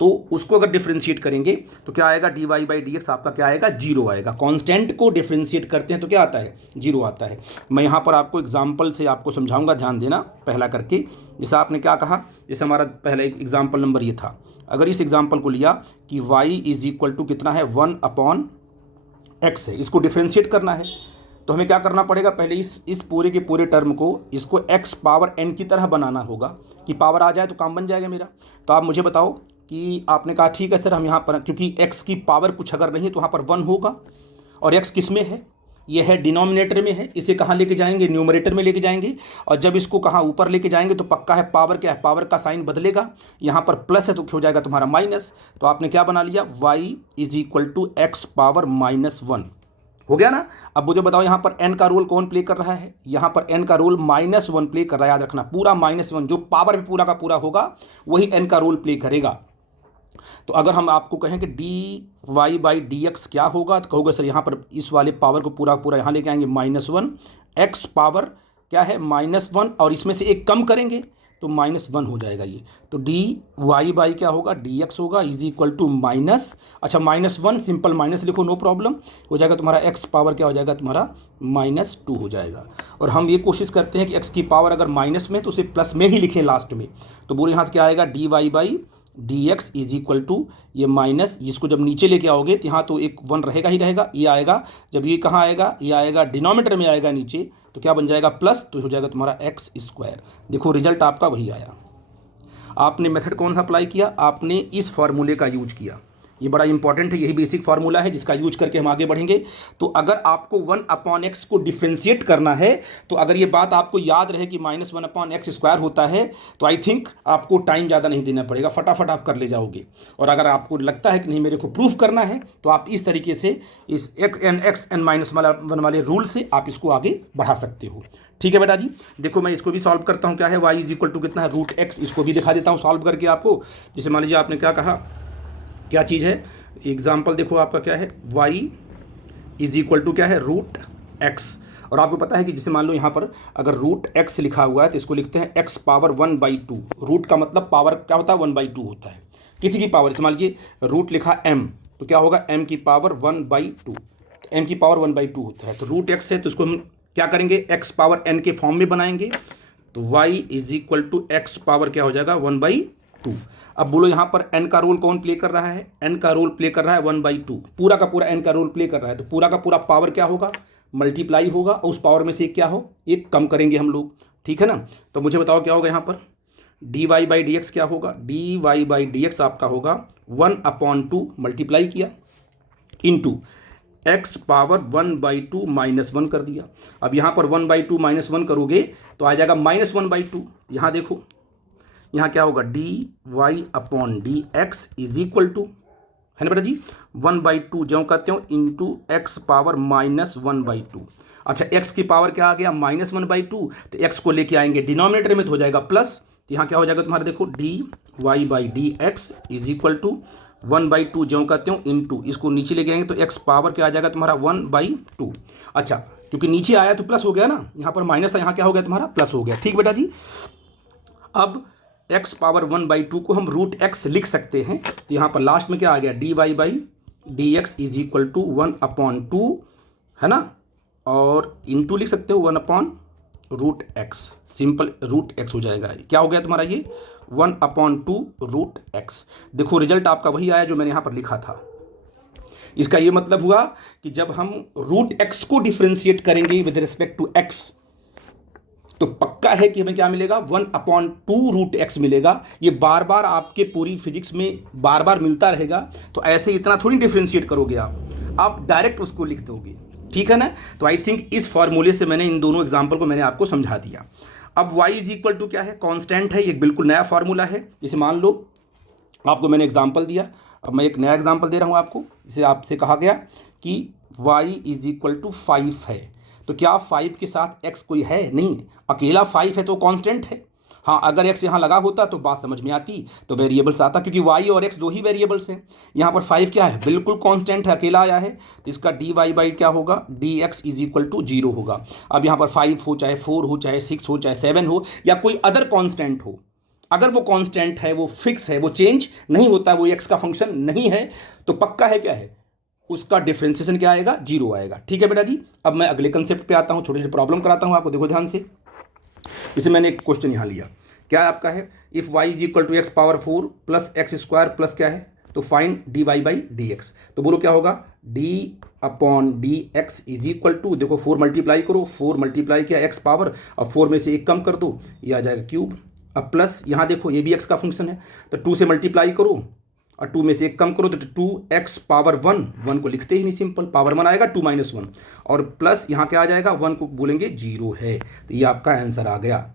तो उसको अगर डिफ्रेंशिएट करेंगे तो क्या आएगा, d Y by D x आपका क्या आएगा, जीरो आएगा। कांस्टेंट को डिफ्रेंशिएट करते हैं तो क्या आता है, जीरो आता है। मैं यहाँ पर आपको एग्जांपल से आपको समझाऊंगा, ध्यान देना पहला करके। जैसे आपने क्या कहा, जैसे हमारा पहला एग्जाम्पल नंबर ये था, अगर इस एग्जाम्पल को लिया कि y इज इक्वल टू कितना है, 1/x है, इसको डिफ्रेंशिएट करना है तो हमें क्या करना पड़ेगा, पहले इस पूरे के पूरे टर्म को इसको x पावर n की तरह बनाना होगा कि पावर आ जाए तो काम बन जाएगा मेरा। तो आप मुझे बताओ कि आपने कहा ठीक है सर, हम यहाँ पर क्योंकि x की पावर कुछ अगर नहीं है तो यहाँ पर 1 होगा, और x किस में है, ये है डिनोमिनेटर में है, इसे कहाँ लेके जाएंगे, न्यूमरेटर में लेके जाएंगे। और जब इसको कहाँ ऊपर लेके जाएंगे तो पक्का है पावर क्या है, पावर का साइन बदलेगा, यहाँ पर प्लस है तो हो जाएगा तुम्हारा माइनस। तो आपने क्या बना लिया, y is equal to x power -1 हो गया ना। अब मुझे बताओ यहाँ पर n का रोल कौन प्ले कर रहा है, यहाँ पर n का रोल -1 प्ले कर रहा है। याद रखना पूरा -1, जो पावर भी पूरा का पूरा होगा वही n का रोल प्ले करेगा। तो अगर हम आपको कहें कि d Y by D x क्या होगा, तो कहोगे सर यहाँ पर इस वाले पावर को पूरा पूरा यहाँ लेके आएंगे -1, एक्स पावर क्या है -1, और इसमें से एक कम करेंगे तो -1 हो जाएगा ये। तो डी वाई बाई क्या होगा, डी एक्स होगा इज इक्वल टू माइनस, अच्छा -1 सिंपल माइनस लिखो नो प्रॉब्लम, हो जाएगा तुम्हारा एक्स पावर क्या हो जाएगा तुम्हारा -2 हो जाएगा। और हम ये कोशिश करते हैं कि एक्स की पावर अगर माइनस में तो उसे प्लस में ही लिखें लास्ट में। तो बोलो यहाँ से क्या आएगा, d Y by D x is equal to ये माइनस, इसको जब नीचे लेके आओगे तो यहाँ तो एक 1 रहेगा ही रहेगा, ये आएगा, जब ये कहाँ आएगा, ये आएगा डिनोमिनेटर में आएगा नीचे, तो क्या बन जाएगा प्लस, तो हो जाएगा तुम्हारा एक्स स्क्वायर। देखो रिजल्ट आपका वही आया। आपने मेथड कौन सा अप्लाई किया, आपने इस फॉर्मूले का यूज किया, ये बड़ा इंपॉर्टेंट है, यही बेसिक फार्मूला है जिसका यूज करके हम आगे बढ़ेंगे। तो अगर आपको 1/x को डिफ्रेंशिएट करना है, तो अगर ये बात आपको याद रहे कि -1/x² होता है, तो आई थिंक आपको टाइम ज़्यादा नहीं देना पड़ेगा, फटाफट आप कर ले जाओगे। और अगर आपको लगता है कि नहीं मेरे को प्रूफ करना है, तो आप इस तरीके से इस x(n) वाले रूल से आप इसको आगे बढ़ा सकते हो। ठीक है बेटा जी, देखो मैं इसको भी सॉल्व करता हूँ। क्या है, y इज इक्वल टू कितना है, √x, इसको भी दिखा देता हूँ सॉल्व करके आपको। जैसे मान लीजिए आपने क्या कहा, क्या चीज़ है, एग्जाम्पल देखो आपका क्या है, y इज इक्वल टू क्या है, √x। और आपको पता है कि जैसे मान लो यहाँ पर अगर √x लिखा हुआ है तो इसको लिखते हैं x पावर 1/2। रूट का मतलब पावर क्या होता है, 1/2 होता है किसी की पावर। जैसे मान लीजिए रूट लिखा m, तो क्या होगा m की पावर 1/2, m की पावर 1/2 होता है। तो √x है तो इसको हम क्या करेंगे, x पावर n के फॉर्म में बनाएंगे, तो y is equal to x power क्या हो जाएगा 1/2। अब बोलो यहाँ पर n का रोल कौन प्ले कर रहा है, n का रोल प्ले कर रहा है 1/2, पूरा का पूरा n का रोल प्ले कर रहा है, तो पूरा का पूरा पावर क्या होगा, मल्टीप्लाई होगा, और उस पावर में से एक क्या हो, एक कम करेंगे हम लोग। ठीक है ना, तो मुझे बताओ क्या होगा यहाँ पर, dy बाई डी एक्स क्या होगा, dy बाई डी एक्स आपका होगा 1/2 मल्टीप्लाई किया इंटू x पावर 1/2 -1 कर दिया। अब यहाँ पर 1/2 -1 करोगे तो आ जाएगा -1/2। यहाँ देखो यहाँ क्या होगा, dy/dx इज इक्वल टू, है ना बेटा जी, 1/2 जो कहते हो इंटू एक्स पावर -1/2। अच्छा x की पावर क्या आ गया, -1/2, तो x को लेके आएंगे डिनोमिनेटर में तो हो जाएगा प्लस। तो यहाँ क्या हो जाएगा तुम्हारा, देखो dy/dx इज इक्वल टू 1/2 जो कहते हो इंटू, इसको नीचे लेके आएंगे तो x पावर क्या आ जाएगा तुम्हारा 1/2। अच्छा क्योंकि नीचे आया तो प्लस हो गया ना, यहाँ पर माइनस था, यहाँ क्या हो गया तुम्हारा प्लस हो गया। ठीक बेटा जी, अब x पावर 1/2 को हम √x लिख सकते हैं, तो यहाँ पर लास्ट में क्या आ गया, dy/dx इज इक्वल टू 1/2, है ना, और इंटू लिख सकते हो 1/√x, सिंपल √x हो जाएगा। क्या हो गया तुम्हारा ये 1/2√x। देखो रिजल्ट आपका वही आया जो मैंने यहाँ पर लिखा था। इसका ये मतलब हुआ कि जब हम √x को डिफ्रेंशिएट करेंगे विद रिस्पेक्ट टू x, तो पक्का है कि हमें क्या मिलेगा, 1/2√x मिलेगा। ये बार बार आपके पूरी फिजिक्स में बार बार मिलता रहेगा, तो ऐसे इतना थोड़ी डिफ्रेंशिएट करोगे आप डायरेक्ट उसको लिख दोगे। ठीक है ना, तो आई थिंक इस फॉर्मूले से मैंने इन दोनों एग्जाम्पल को मैंने आपको समझा दिया। अब y इज इक्वल टू क्या है, कांस्टेंट है, ये बिल्कुल नया फार्मूला है। जैसे मान लो आपको मैंने एग्जाम्पल दिया, अब मैं एक नया एग्जाम्पल दे रहा हूँ आपको। जैसे आपसे कहा गया कि y इज इक्वल टू 5 है, तो क्या 5 के साथ x कोई है, नहीं, अकेला 5 है तो कांस्टेंट है। हाँ अगर x यहाँ लगा होता तो बात समझ में आती, तो वेरिएबल्स आता, क्योंकि y और x दो ही वेरिएबल्स हैं। यहाँ पर 5 क्या है, बिल्कुल कांस्टेंट है, अकेला आया है, तो इसका dy/, क्या होगा, dx इज इक्वल टू 0 होगा। अब यहाँ पर 5 हो, चाहे 4 हो, चाहे 6 हो, चाहे 7 हो, या कोई अदर कांस्टेंट हो, अगर वो कांस्टेंट है, वो फिक्स है, वो चेंज नहीं होता, वो x का फंक्शन नहीं है, तो पक्का है क्या है, उसका डिफ्रेंशिएशन क्या आएगा, 0 आएगा। ठीक है बेटा जी, अब मैं अगले कंसेप्ट पे आता हूँ, छोटे छोटे प्रॉब्लम कराता हूँ आपको। देखो ध्यान से, इसे मैंने एक क्वेश्चन यहाँ लिया, क्या आपका है, if y is equal to x power 4 plus x² plus क्या है, तो फाइंड dy/dx। तो बोलो क्या होगा, d/dx इज इक्वल टू, देखो 4 मल्टीप्लाई करो, 4 मल्टीप्लाई किया x पावर, अब 4 में से एक कम कर दो, ये आ जाएगा क्यूब। अब प्लस यहाँ देखो ये भी x का फंक्शन है, तो 2 से मल्टीप्लाई करो और 2 में से एक कम करो, तो 2x पावर 1 को लिखते ही नहीं, सिंपल पावर 1 आएगा, 2 - 1, और प्लस यहाँ क्या आ जाएगा, 1 को बोलेंगे 0 है। तो ये आपका आंसर आ गया।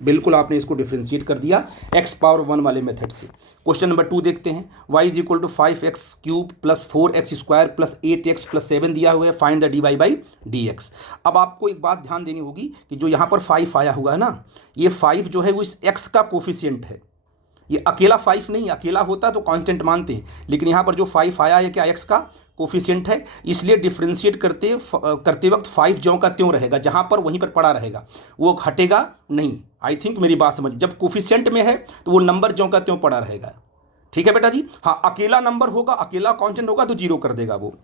बिल्कुल आपने इसको डिफ्रेंशिएट कर दिया x पावर 1 वाले मेथड से। क्वेश्चन नंबर 2 देखते हैं, y is equal to 5x³ plus 4x² plus 8x plus 7 दिया हुआ है, फाइंड द dy/dx। अब आपको एक बात ध्यान देनी होगी कि जो यहाँ पर 5 आया हुआ है ना, ये 5 जो है वो इस x का कोफिशिएंट है, ये अकेला 5 नहीं, अकेला होता तो कांस्टेंट मानते हैं, लेकिन यहाँ पर जो 5 आया है क्या एक्स का कोफिशिएंट है, इसलिए डिफ्रेंशिएट करते वक्त 5 ज्यों का त्यों रहेगा, जहाँ पर वहीं पर पड़ा रहेगा, वो हटेगा नहीं। आई थिंक मेरी बात समझ, जब कोफिशिएंट में है तो वो नंबर ज्यों का त्यों पड़ा रहेगा। ठीक है बेटा जी। हाँ, अकेला नंबर होगा, अकेला कांस्टेंट होगा तो 0 कर देगा वो।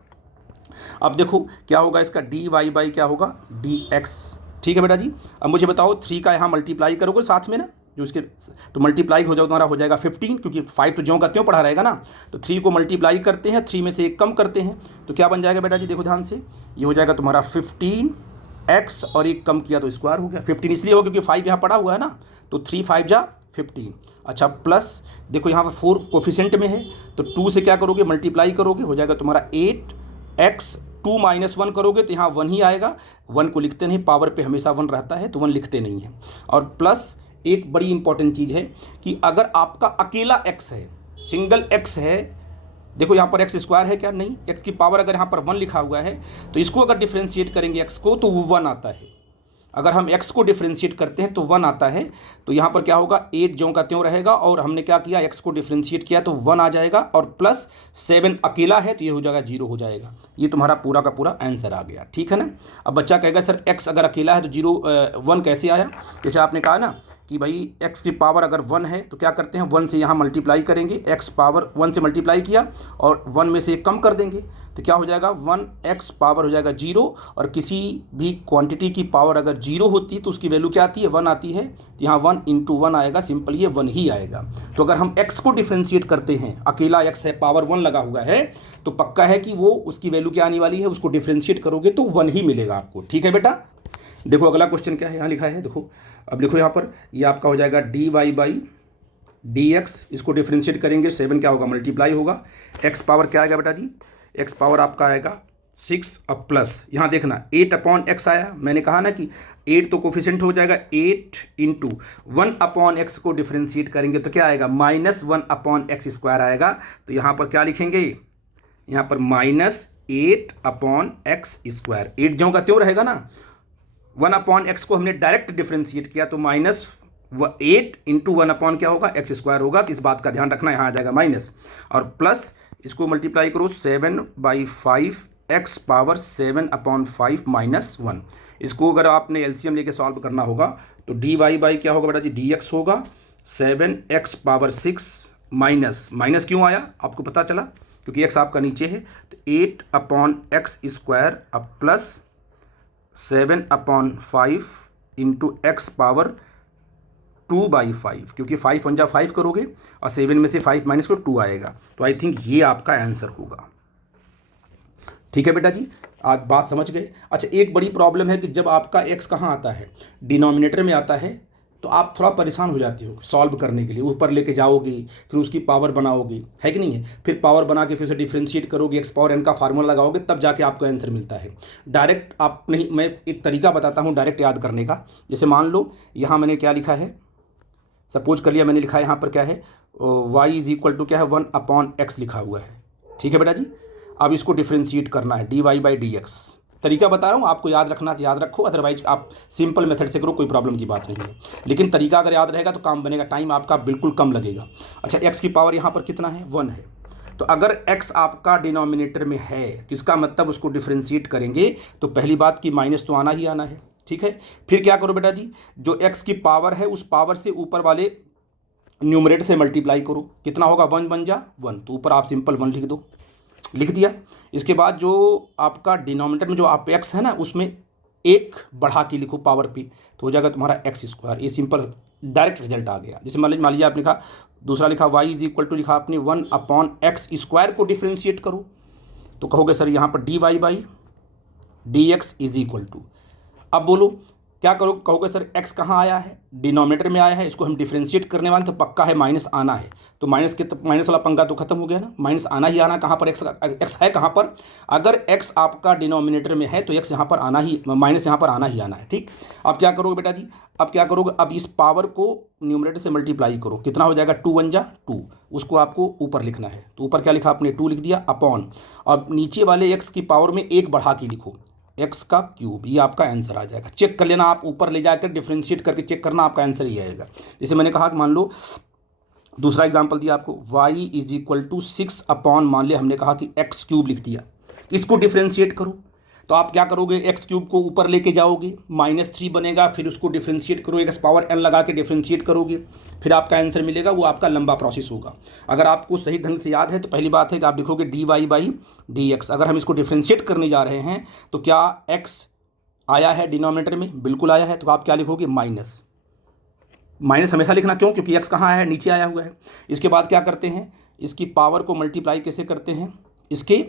अब देखो क्या होगा इसका, डी वाई बाई क्या होगा डी एक्स। ठीक है बेटा जी। अब मुझे बताओ 3 का यहाँ मल्टीप्लाई करोगे साथ में ना, जो इसके तो मल्टीप्लाई हो जाओ, तुम्हारा हो जाएगा 15, क्योंकि 5 तो ज्यों का त्यों पढ़ा रहेगा ना, तो 3 को मल्टीप्लाई करते हैं, 3 में से 1 कम करते हैं, तो क्या बन जाएगा बेटा जी, देखो ध्यान से, ये हो जाएगा तुम्हारा 15x और 1 कम किया तो स्क्वायर हो गया। 15 इसलिए हो क्योंकि 5 यहाँ पड़ा हुआ है ना, तो 3 5 जा 15। अच्छा प्लस देखो यहाँ पर 4 कोफिशिएंट में है, तो 2 से क्या करोगे मल्टीप्लाई करोगे, हो जाएगा तुम्हारा 8x, 2 - 1 करोगे तो यहाँ 1 ही आएगा। 1 को लिखते नहीं, पावर पे हमेशा 1 रहता है तो 1 लिखते नहीं है। और प्लस एक बड़ी इंपॉर्टेंट चीज़ है कि अगर आपका अकेला x है, सिंगल x है, देखो यहाँ पर x स्क्वायर है क्या, नहीं, x की पावर अगर यहाँ पर 1 लिखा हुआ है तो इसको अगर डिफ्रेंशिएट करेंगे x को तो वो 1 आता है। अगर हम x को डिफ्रेंशिएट करते हैं तो 1 आता है, तो यहाँ पर क्या होगा 8 ज्यों का त्यों रहेगा, और हमने क्या किया x को डिफ्रेंशिएट किया तो 1 आ जाएगा, और प्लस 7 अकेला है तो ये हो जाएगा 0 हो जाएगा। ये तुम्हारा पूरा का पूरा आंसर आ गया। ठीक है ना। अब बच्चा कहेगा सर x अगर अकेला है तो 1 कैसे आया। जैसे आपने कहा ना कि भाई x की पावर अगर 1 है तो क्या करते हैं 1 से यहाँ मल्टीप्लाई करेंगे, x पावर 1 से मल्टीप्लाई किया और 1 में से 1 कम कर देंगे तो क्या हो जाएगा 1x पावर हो जाएगा 0, और किसी भी क्वांटिटी की पावर अगर 0 होती है तो उसकी वैल्यू क्या आती है 1 आती है, तो यहाँ 1 × 1 आएगा, सिंपल ये 1 ही आएगा। तो अगर हम x को डिफ्रेंशिएट करते हैं, अकेला x है, पावर 1 लगा हुआ है, तो पक्का है कि वो उसकी वैल्यू क्या आने वाली है, उसको डिफ्रेंशिएट करोगे तो 1 ही मिलेगा आपको। ठीक है बेटा। देखो अगला क्वेश्चन क्या है, यहाँ लिखा है, देखो अब लिखो यहाँ पर, ये आपका हो जाएगा d Y by D x, इसको डिफ्रेंशिएट करेंगे 7 क्या होगा मल्टीप्लाई होगा, एक्स पावर क्या आएगा बेटा जी, एक्स पावर आपका आएगा 6, अब प्लस यहाँ देखना 8/x आया, मैंने कहा ना कि 8 तो कोफिशिएंट हो जाएगा, 8 × 1/x को डिफ्रेंशिएट करेंगे तो क्या आएगा -1/x² आएगा। तो यहाँ पर क्या लिखेंगे, यहाँ पर -8/x², 8 ज्यों का त्यों रहेगा ना, 1/x को हमने डायरेक्ट डिफ्रेंशिएट किया तो -8 × 1 क्या होगा x² होगा, तो इस बात का ध्यान रखना, यहाँ आ जाएगा माइनस, और प्लस इसको मल्टीप्लाई करो 7/5 x पावर 7/5 -1। इसको अगर आपने एलसीएम लेके सॉल्व करना होगा तो डी वाई बाई क्या होगा बेटा जी डी एक्स होगा 7x पावर 6 माइनस क्यों आया आपको पता चला, क्योंकि x आपका नीचे है, तो 8/x² अब प्लस 7/5 × x पावर 2/5, क्योंकि 5 × 1 = 5 करोगे और 7 में से 5 माइनस करो 2 आएगा, तो आई थिंक ये आपका आंसर होगा। ठीक है बेटा जी, आज बात समझ गए। अच्छा एक बड़ी प्रॉब्लम है कि जब आपका x कहाँ आता है, डिनोमिनेटर में आता है, तो आप थोड़ा परेशान हो जाते हो सॉल्व करने के लिए, ऊपर लेके जाओगे फिर उसकी पावर बनाओगे, है कि नहीं है, फिर पावर बना के फिर उसे डिफ्रेंशिएट करोगे, x पावर n का फार्मूला लगाओगे, तब जाके आपको आंसर मिलता है। डायरेक्ट आप नहीं, मैं एक तरीका बताता हूँ डायरेक्ट याद करने का। जैसे मान लो यहाँ मैंने क्या लिखा है, सपोज कर लिया मैंने लिखा है यहाँ पर क्या है y = क्या है 1/x लिखा हुआ है। ठीक है बेटा जी। अब इसको डिफ्रेंशिएट करना है D Y by D x, तरीका बता रहा हूँ, आपको याद रखना तो याद रखो, अदरवाइज आप सिंपल मेथड से करो, कोई प्रॉब्लम की बात नहीं है, लेकिन तरीका अगर याद रहेगा तो काम बनेगा, टाइम आपका बिल्कुल कम लगेगा। अच्छा x की पावर यहाँ पर कितना है 1 है, तो अगर x आपका डिनोमिनेटर में है तो इसका मतलब उसको डिफ्रेंशिएट करेंगे तो पहली बात कि माइनस तो आना ही आना है। ठीक है, फिर क्या करो बेटा जी, जो x की पावर है उस पावर से ऊपर वाले न्यूमरेटर से मल्टीप्लाई करो, कितना होगा 1 × 1, तो ऊपर आप सिंपल 1 लिख दो, लिख दिया। इसके बाद जो आपका डिनोमिनेटर में जो आप x है ना उसमें 1 बढ़ा के लिखो पावर पे, तो हो जाएगा तुम्हारा x², ये सिंपल डायरेक्ट रिजल्ट आ गया। जैसे मान लीजिए आपने कहा, दूसरा लिखा y = लिखा आपने 1/x² को डिफ्रेंशिएट करो, तो कहोगे सर यहाँ पर d Y by D x = अब बोलो क्या करो, कहोगे सर x कहाँ आया है, डिनोमिनेटर में आया है, इसको हम डिफ्रेंशिएट करने वाले तो पक्का है माइनस आना है, तो माइनस वाला पंगा तो खत्म हो गया ना, माइनस आना ही आना, कहाँ पर x है कहाँ पर, अगर x आपका डिनोमिनेटर में है तो x यहाँ पर आना ही, माइनस यहाँ पर आना ही आना है। ठीक, अब क्या करोगे बेटा जी, अब क्या करोगे, अब इस पावर को न्यूमरेटर से मल्टीप्लाई करो, कितना हो जाएगा 2 × 1 = 2, उसको आपको ऊपर लिखना है, तो ऊपर क्या लिखा आपने 2 लिख दिया अपॉन, अब नीचे वाले x की पावर में 1 बढ़ा के लिखो, x³, ये आपका आंसर आ जाएगा। चेक कर लेना, आप ऊपर ले जाकर डिफ्रेंशिएट करके चेक करना, आपका आंसर ही आएगा। जैसे मैंने कहा कि मान लो दूसरा एग्जाम्पल दिया आपको, y is equal to 6 upon, मान लिया हमने कहा कि एक्स क्यूब लिख दिया, इसको डिफ्रेंशिएट करो। तो आप क्या करोगे, एक्स क्यूब को ऊपर लेके जाओगे, -3 बनेगा, फिर उसको डिफ्रेंशिएट करोगे, एक्स पावर n लगा के डिफ्रेंशिएट करोगे, फिर आपका आंसर मिलेगा। वो आपका लंबा प्रोसेस होगा। अगर आपको सही ढंग से याद है तो पहली बात है कि आप लिखोगे dy/dx। अगर हम इसको डिफ्रेंशिएट करने जा रहे हैं तो क्या x आया है डिनोमिनेटर में? बिल्कुल आया है। तो आप क्या लिखोगे, माइनस हमेशा लिखना, क्यों? क्योंकि x कहाँ आया है, नीचे आया हुआ है। इसके बाद क्या करते हैं, इसकी पावर को मल्टीप्लाई कैसे करते हैं, इसके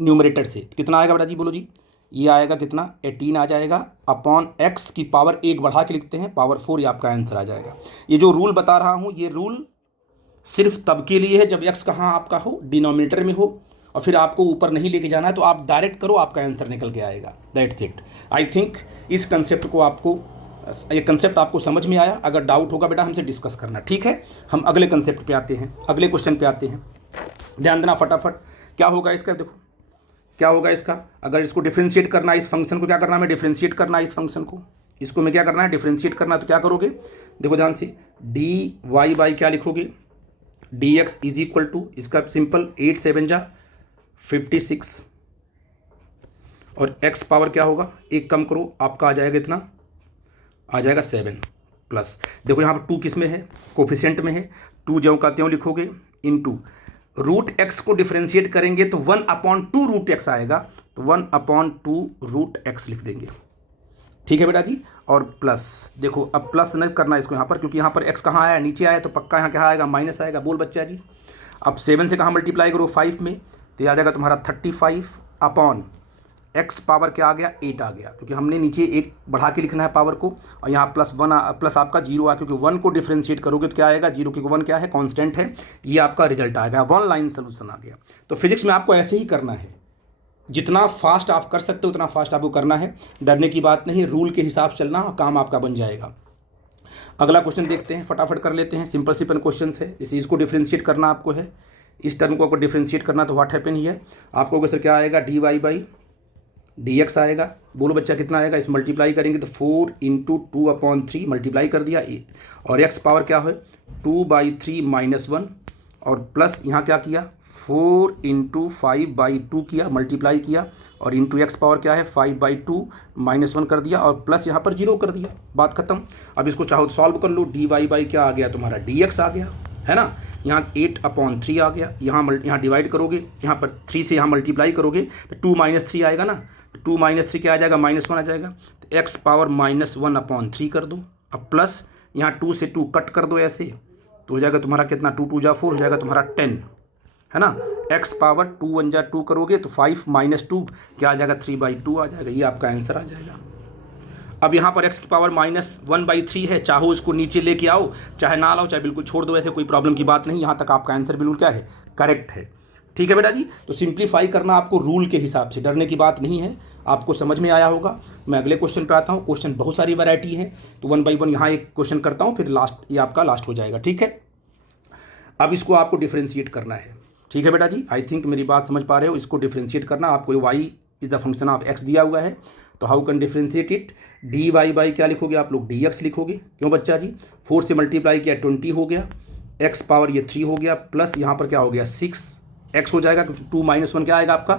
न्यूमरेटर से। कितना आएगा बेटा जी, बोलो जी? ये आएगा कितना, 18 आ जाएगा, अपॉन x की पावर 1 बढ़ा के लिखते हैं, पावर 4, ये आपका आंसर आ जाएगा। ये जो रूल बता रहा हूँ, ये रूल सिर्फ तब के लिए है जब x कहाँ आपका हो, डिनोमिनेटर में हो, और फिर आपको ऊपर नहीं लेके जाना है, तो आप डायरेक्ट करो, आपका आंसर निकल के आएगा। That's it. आई थिंक इस कंसेप्ट को आपको, ये कंसेप्ट आपको समझ में आया। अगर डाउट होगा बेटा हमसे डिस्कस करना, ठीक है? हम अगले कंसेप्ट पे आते हैं, अगले क्वेश्चन पे आते हैं। ध्यान देना फटाफट। क्या होगा इसका, देखो क्या होगा इसका। अगर इसको डिफ्रेंशिएट करना है, इस फंक्शन को क्या करना है, मैं डिफ्रेंशिएट करना है इस फंक्शन को, इसको मैं क्या करना है, डिफ्रेंशिएट करना है। तो क्या करोगे, देखो ध्यान से, dy क्या लिखोगे, dx इज इक्वल टू, इसका सिंपल 8 7 जा 56, और x पावर क्या होगा, एक कम करो, आपका आ जाएगा इतना, आ जाएगा 7 प्लस, देखो यहाँ पर 2 किस में है, कोफिशिएंट में है, 2 ज्यों का त्यों लिखोगे, इनटू रूट एक्स को डिफ्रेंशिएट करेंगे तो 1/2 रूट एक्स आएगा, तो 1/2 रूट एक्स लिख देंगे। ठीक है बेटा जी। और प्लस, देखो अब प्लस नहीं करना इसको यहाँ पर, क्योंकि यहाँ पर एक्स कहाँ आया, नीचे आया, तो पक्का यहाँ क्या आएगा, माइनस आएगा। बोल बच्चा जी। अब 7 से कहाँ मल्टीप्लाई करो, 5 में, तो ये आ जाएगा तुम्हारा 35 अपॉन एक्स पावर क्या आ गया, 8 आ गया, क्योंकि हमने नीचे एक बढ़ा के लिखना है पावर को, और यहाँ +1 प्लस आपका 0 आ, क्योंकि 1 को डिफ्रेंशिएट करोगे तो क्या आएगा, 0, क्योंकि 1 क्या है, कांस्टेंट है। ये आपका रिजल्ट आएगा, 1 लाइन सोल्यूशन आ गया। तो फिजिक्स में आपको ऐसे ही करना है, जितना फास्ट आप कर सकते हो उतना फास्ट आपको करना है, डरने की बात नहीं, रूल के हिसाब से चलना, काम आपका बन जाएगा। अगला क्वेश्चन देखते हैं, फटाफट कर लेते हैं, सिंपल क्वेश्चन है। इसको डिफ्रेंशिएट करना आपको है, इस टर्म को आपको डिफ्रेंशिएट करना, तो व्हाट हैपन हियर, आपको सर क्या आएगा, dy/dx आएगा। बोलो बच्चा कितना आएगा, इस मल्टीप्लाई करेंगे तो 4 × 2/3 मल्टीप्लाई कर दिया, और x पावर क्या है, 2/3 -1, और प्लस यहाँ क्या किया, 4 × 5/2 किया, मल्टीप्लाई किया, और इंटू एक्स पावर क्या है, 5/2 -1 कर दिया, और प्लस यहाँ पर 0 कर दिया, बात खत्म। अब इसको चाहो तो सॉल्व कर लो, dy क्या आ गया तुम्हारा, dx आ गया, है ना। यहाँ 8/3 आ गया, यहाँ डिवाइड करोगे, यहाँ पर 3 से यहाँ मल्टीप्लाई करोगे तो 2 - 3 आएगा ना, तो 2 - 3 क्या आ जाएगा, -1 आ जाएगा, तो एक्स पावर -1/3 कर दो। अब प्लस यहाँ 2 से 2 कट कर दो ऐसे, तो हो जाएगा तुम्हारा कितना, 2 2 जा 4, हो जाएगा तुम्हारा 10, है ना। एक्स पावर 2 1 जा 2 करोगे तो 5 - 2 क्या आ जाएगा, 3/2 आ जाएगा, ये आपका आंसर आ जाएगा। अब यहाँ पर x की पावर -1/3 है, चाहो इसको नीचे लेके आओ, चाहे ना लाओ, चाहे बिल्कुल छोड़ दो, ऐसे कोई प्रॉब्लम की बात नहीं। यहाँ तक आपका आंसर बिल्कुल क्या है, करेक्ट है। ठीक है बेटा जी। तो सिंप्लीफाई करना आपको रूल के हिसाब से, डरने की बात नहीं है, आपको समझ में आया होगा। मैं अगले क्वेश्चन पे आता हूँ। क्वेश्चन बहुत सारी वैरायटी है, तो 1 बाई 1 यहाँ एक क्वेश्चन करता हूँ, फिर लास्ट, ये आपका लास्ट हो जाएगा। ठीक है, अब इसको आपको डिफ्रेंशिएट करना है। ठीक है बेटा जी, आई थिंक मेरी बात समझ पा रहे हो। इसको डिफ्रेंशिएट करना, आपको y is the function of x दिया हुआ है, तो how can differentiate it, dy क्या लिखोगे आप लोग, dx लिखोगे। क्यों बच्चा जी, 4 से मल्टीप्लाई किया 20 हो गया, x पावर ये 3 हो गया, प्लस यहाँ पर क्या हो गया 6x हो जाएगा, क्योंकि 2 - 1 क्या आएगा आपका,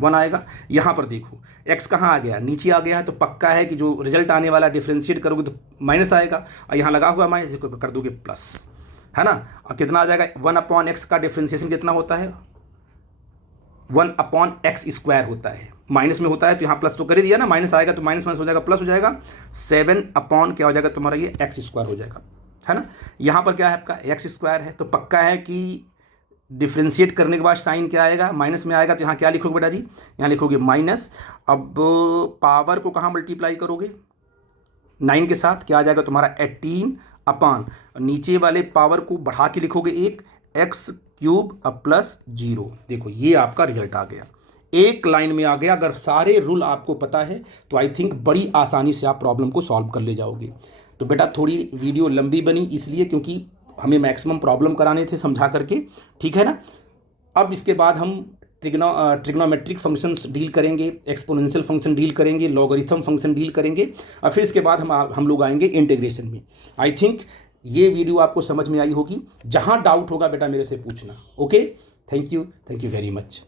1 आएगा। यहाँ पर देखो x कहाँ आ गया, नीचे आ गया है, तो पक्का है कि जो रिजल्ट आने वाला डिफ्रेंशिएट करोगे तो माइनस आएगा, और यहाँ लगा हुआ माइनस, इसको कर दोगे प्लस, है ना। और कितना आ जाएगा, 1/x का डिफ्रेंशिएशन कितना होता है, 1/x² होता है, माइनस में होता है, तो यहाँ प्लस तो कर ही दिया ना, माइनस आएगा तो माइनस हो जाएगा, प्लस हो जाएगा, 7 क्या हो जाएगा तुम्हारा, ये x² हो जाएगा, है ना। यहाँ पर क्या है आपका x² है, तो पक्का है कि डिफ्रेंशिएट करने के बाद साइन क्या आएगा, माइनस में आएगा, तो यहाँ क्या लिखोगे बेटा जी, यहाँ लिखोगे माइनस। अब पावर को कहाँ मल्टीप्लाई करोगे, 9 के साथ, क्या आ जाएगा तुम्हारा 18 अपॉन नीचे वाले पावर को बढ़ा के लिखोगे 1, x³ प्लस 0। देखो ये आपका रिजल्ट आ गया, एक लाइन में आ गया। अगर सारे रूल आपको पता है तो आई थिंक बड़ी आसानी से आप प्रॉब्लम को सॉल्व कर ले जाओगे। तो बेटा थोड़ी वीडियो लंबी बनी इसलिए क्योंकि हमें मैक्सिमम प्रॉब्लम कराने थे समझा करके, ठीक है ना। अब इसके बाद हम ट्रिग्नोमेट्रिक फंक्शंस डील करेंगे, एक्सपोनेंशियल फंक्शन डील करेंगे, लॉगरिथम फंक्शन डील करेंगे, और फिर इसके बाद हम लोग आएंगे इंटीग्रेशन में। आई थिंक ये वीडियो आपको समझ में आई होगी। जहाँ डाउट होगा बेटा मेरे से पूछना। Okay, thank you very much.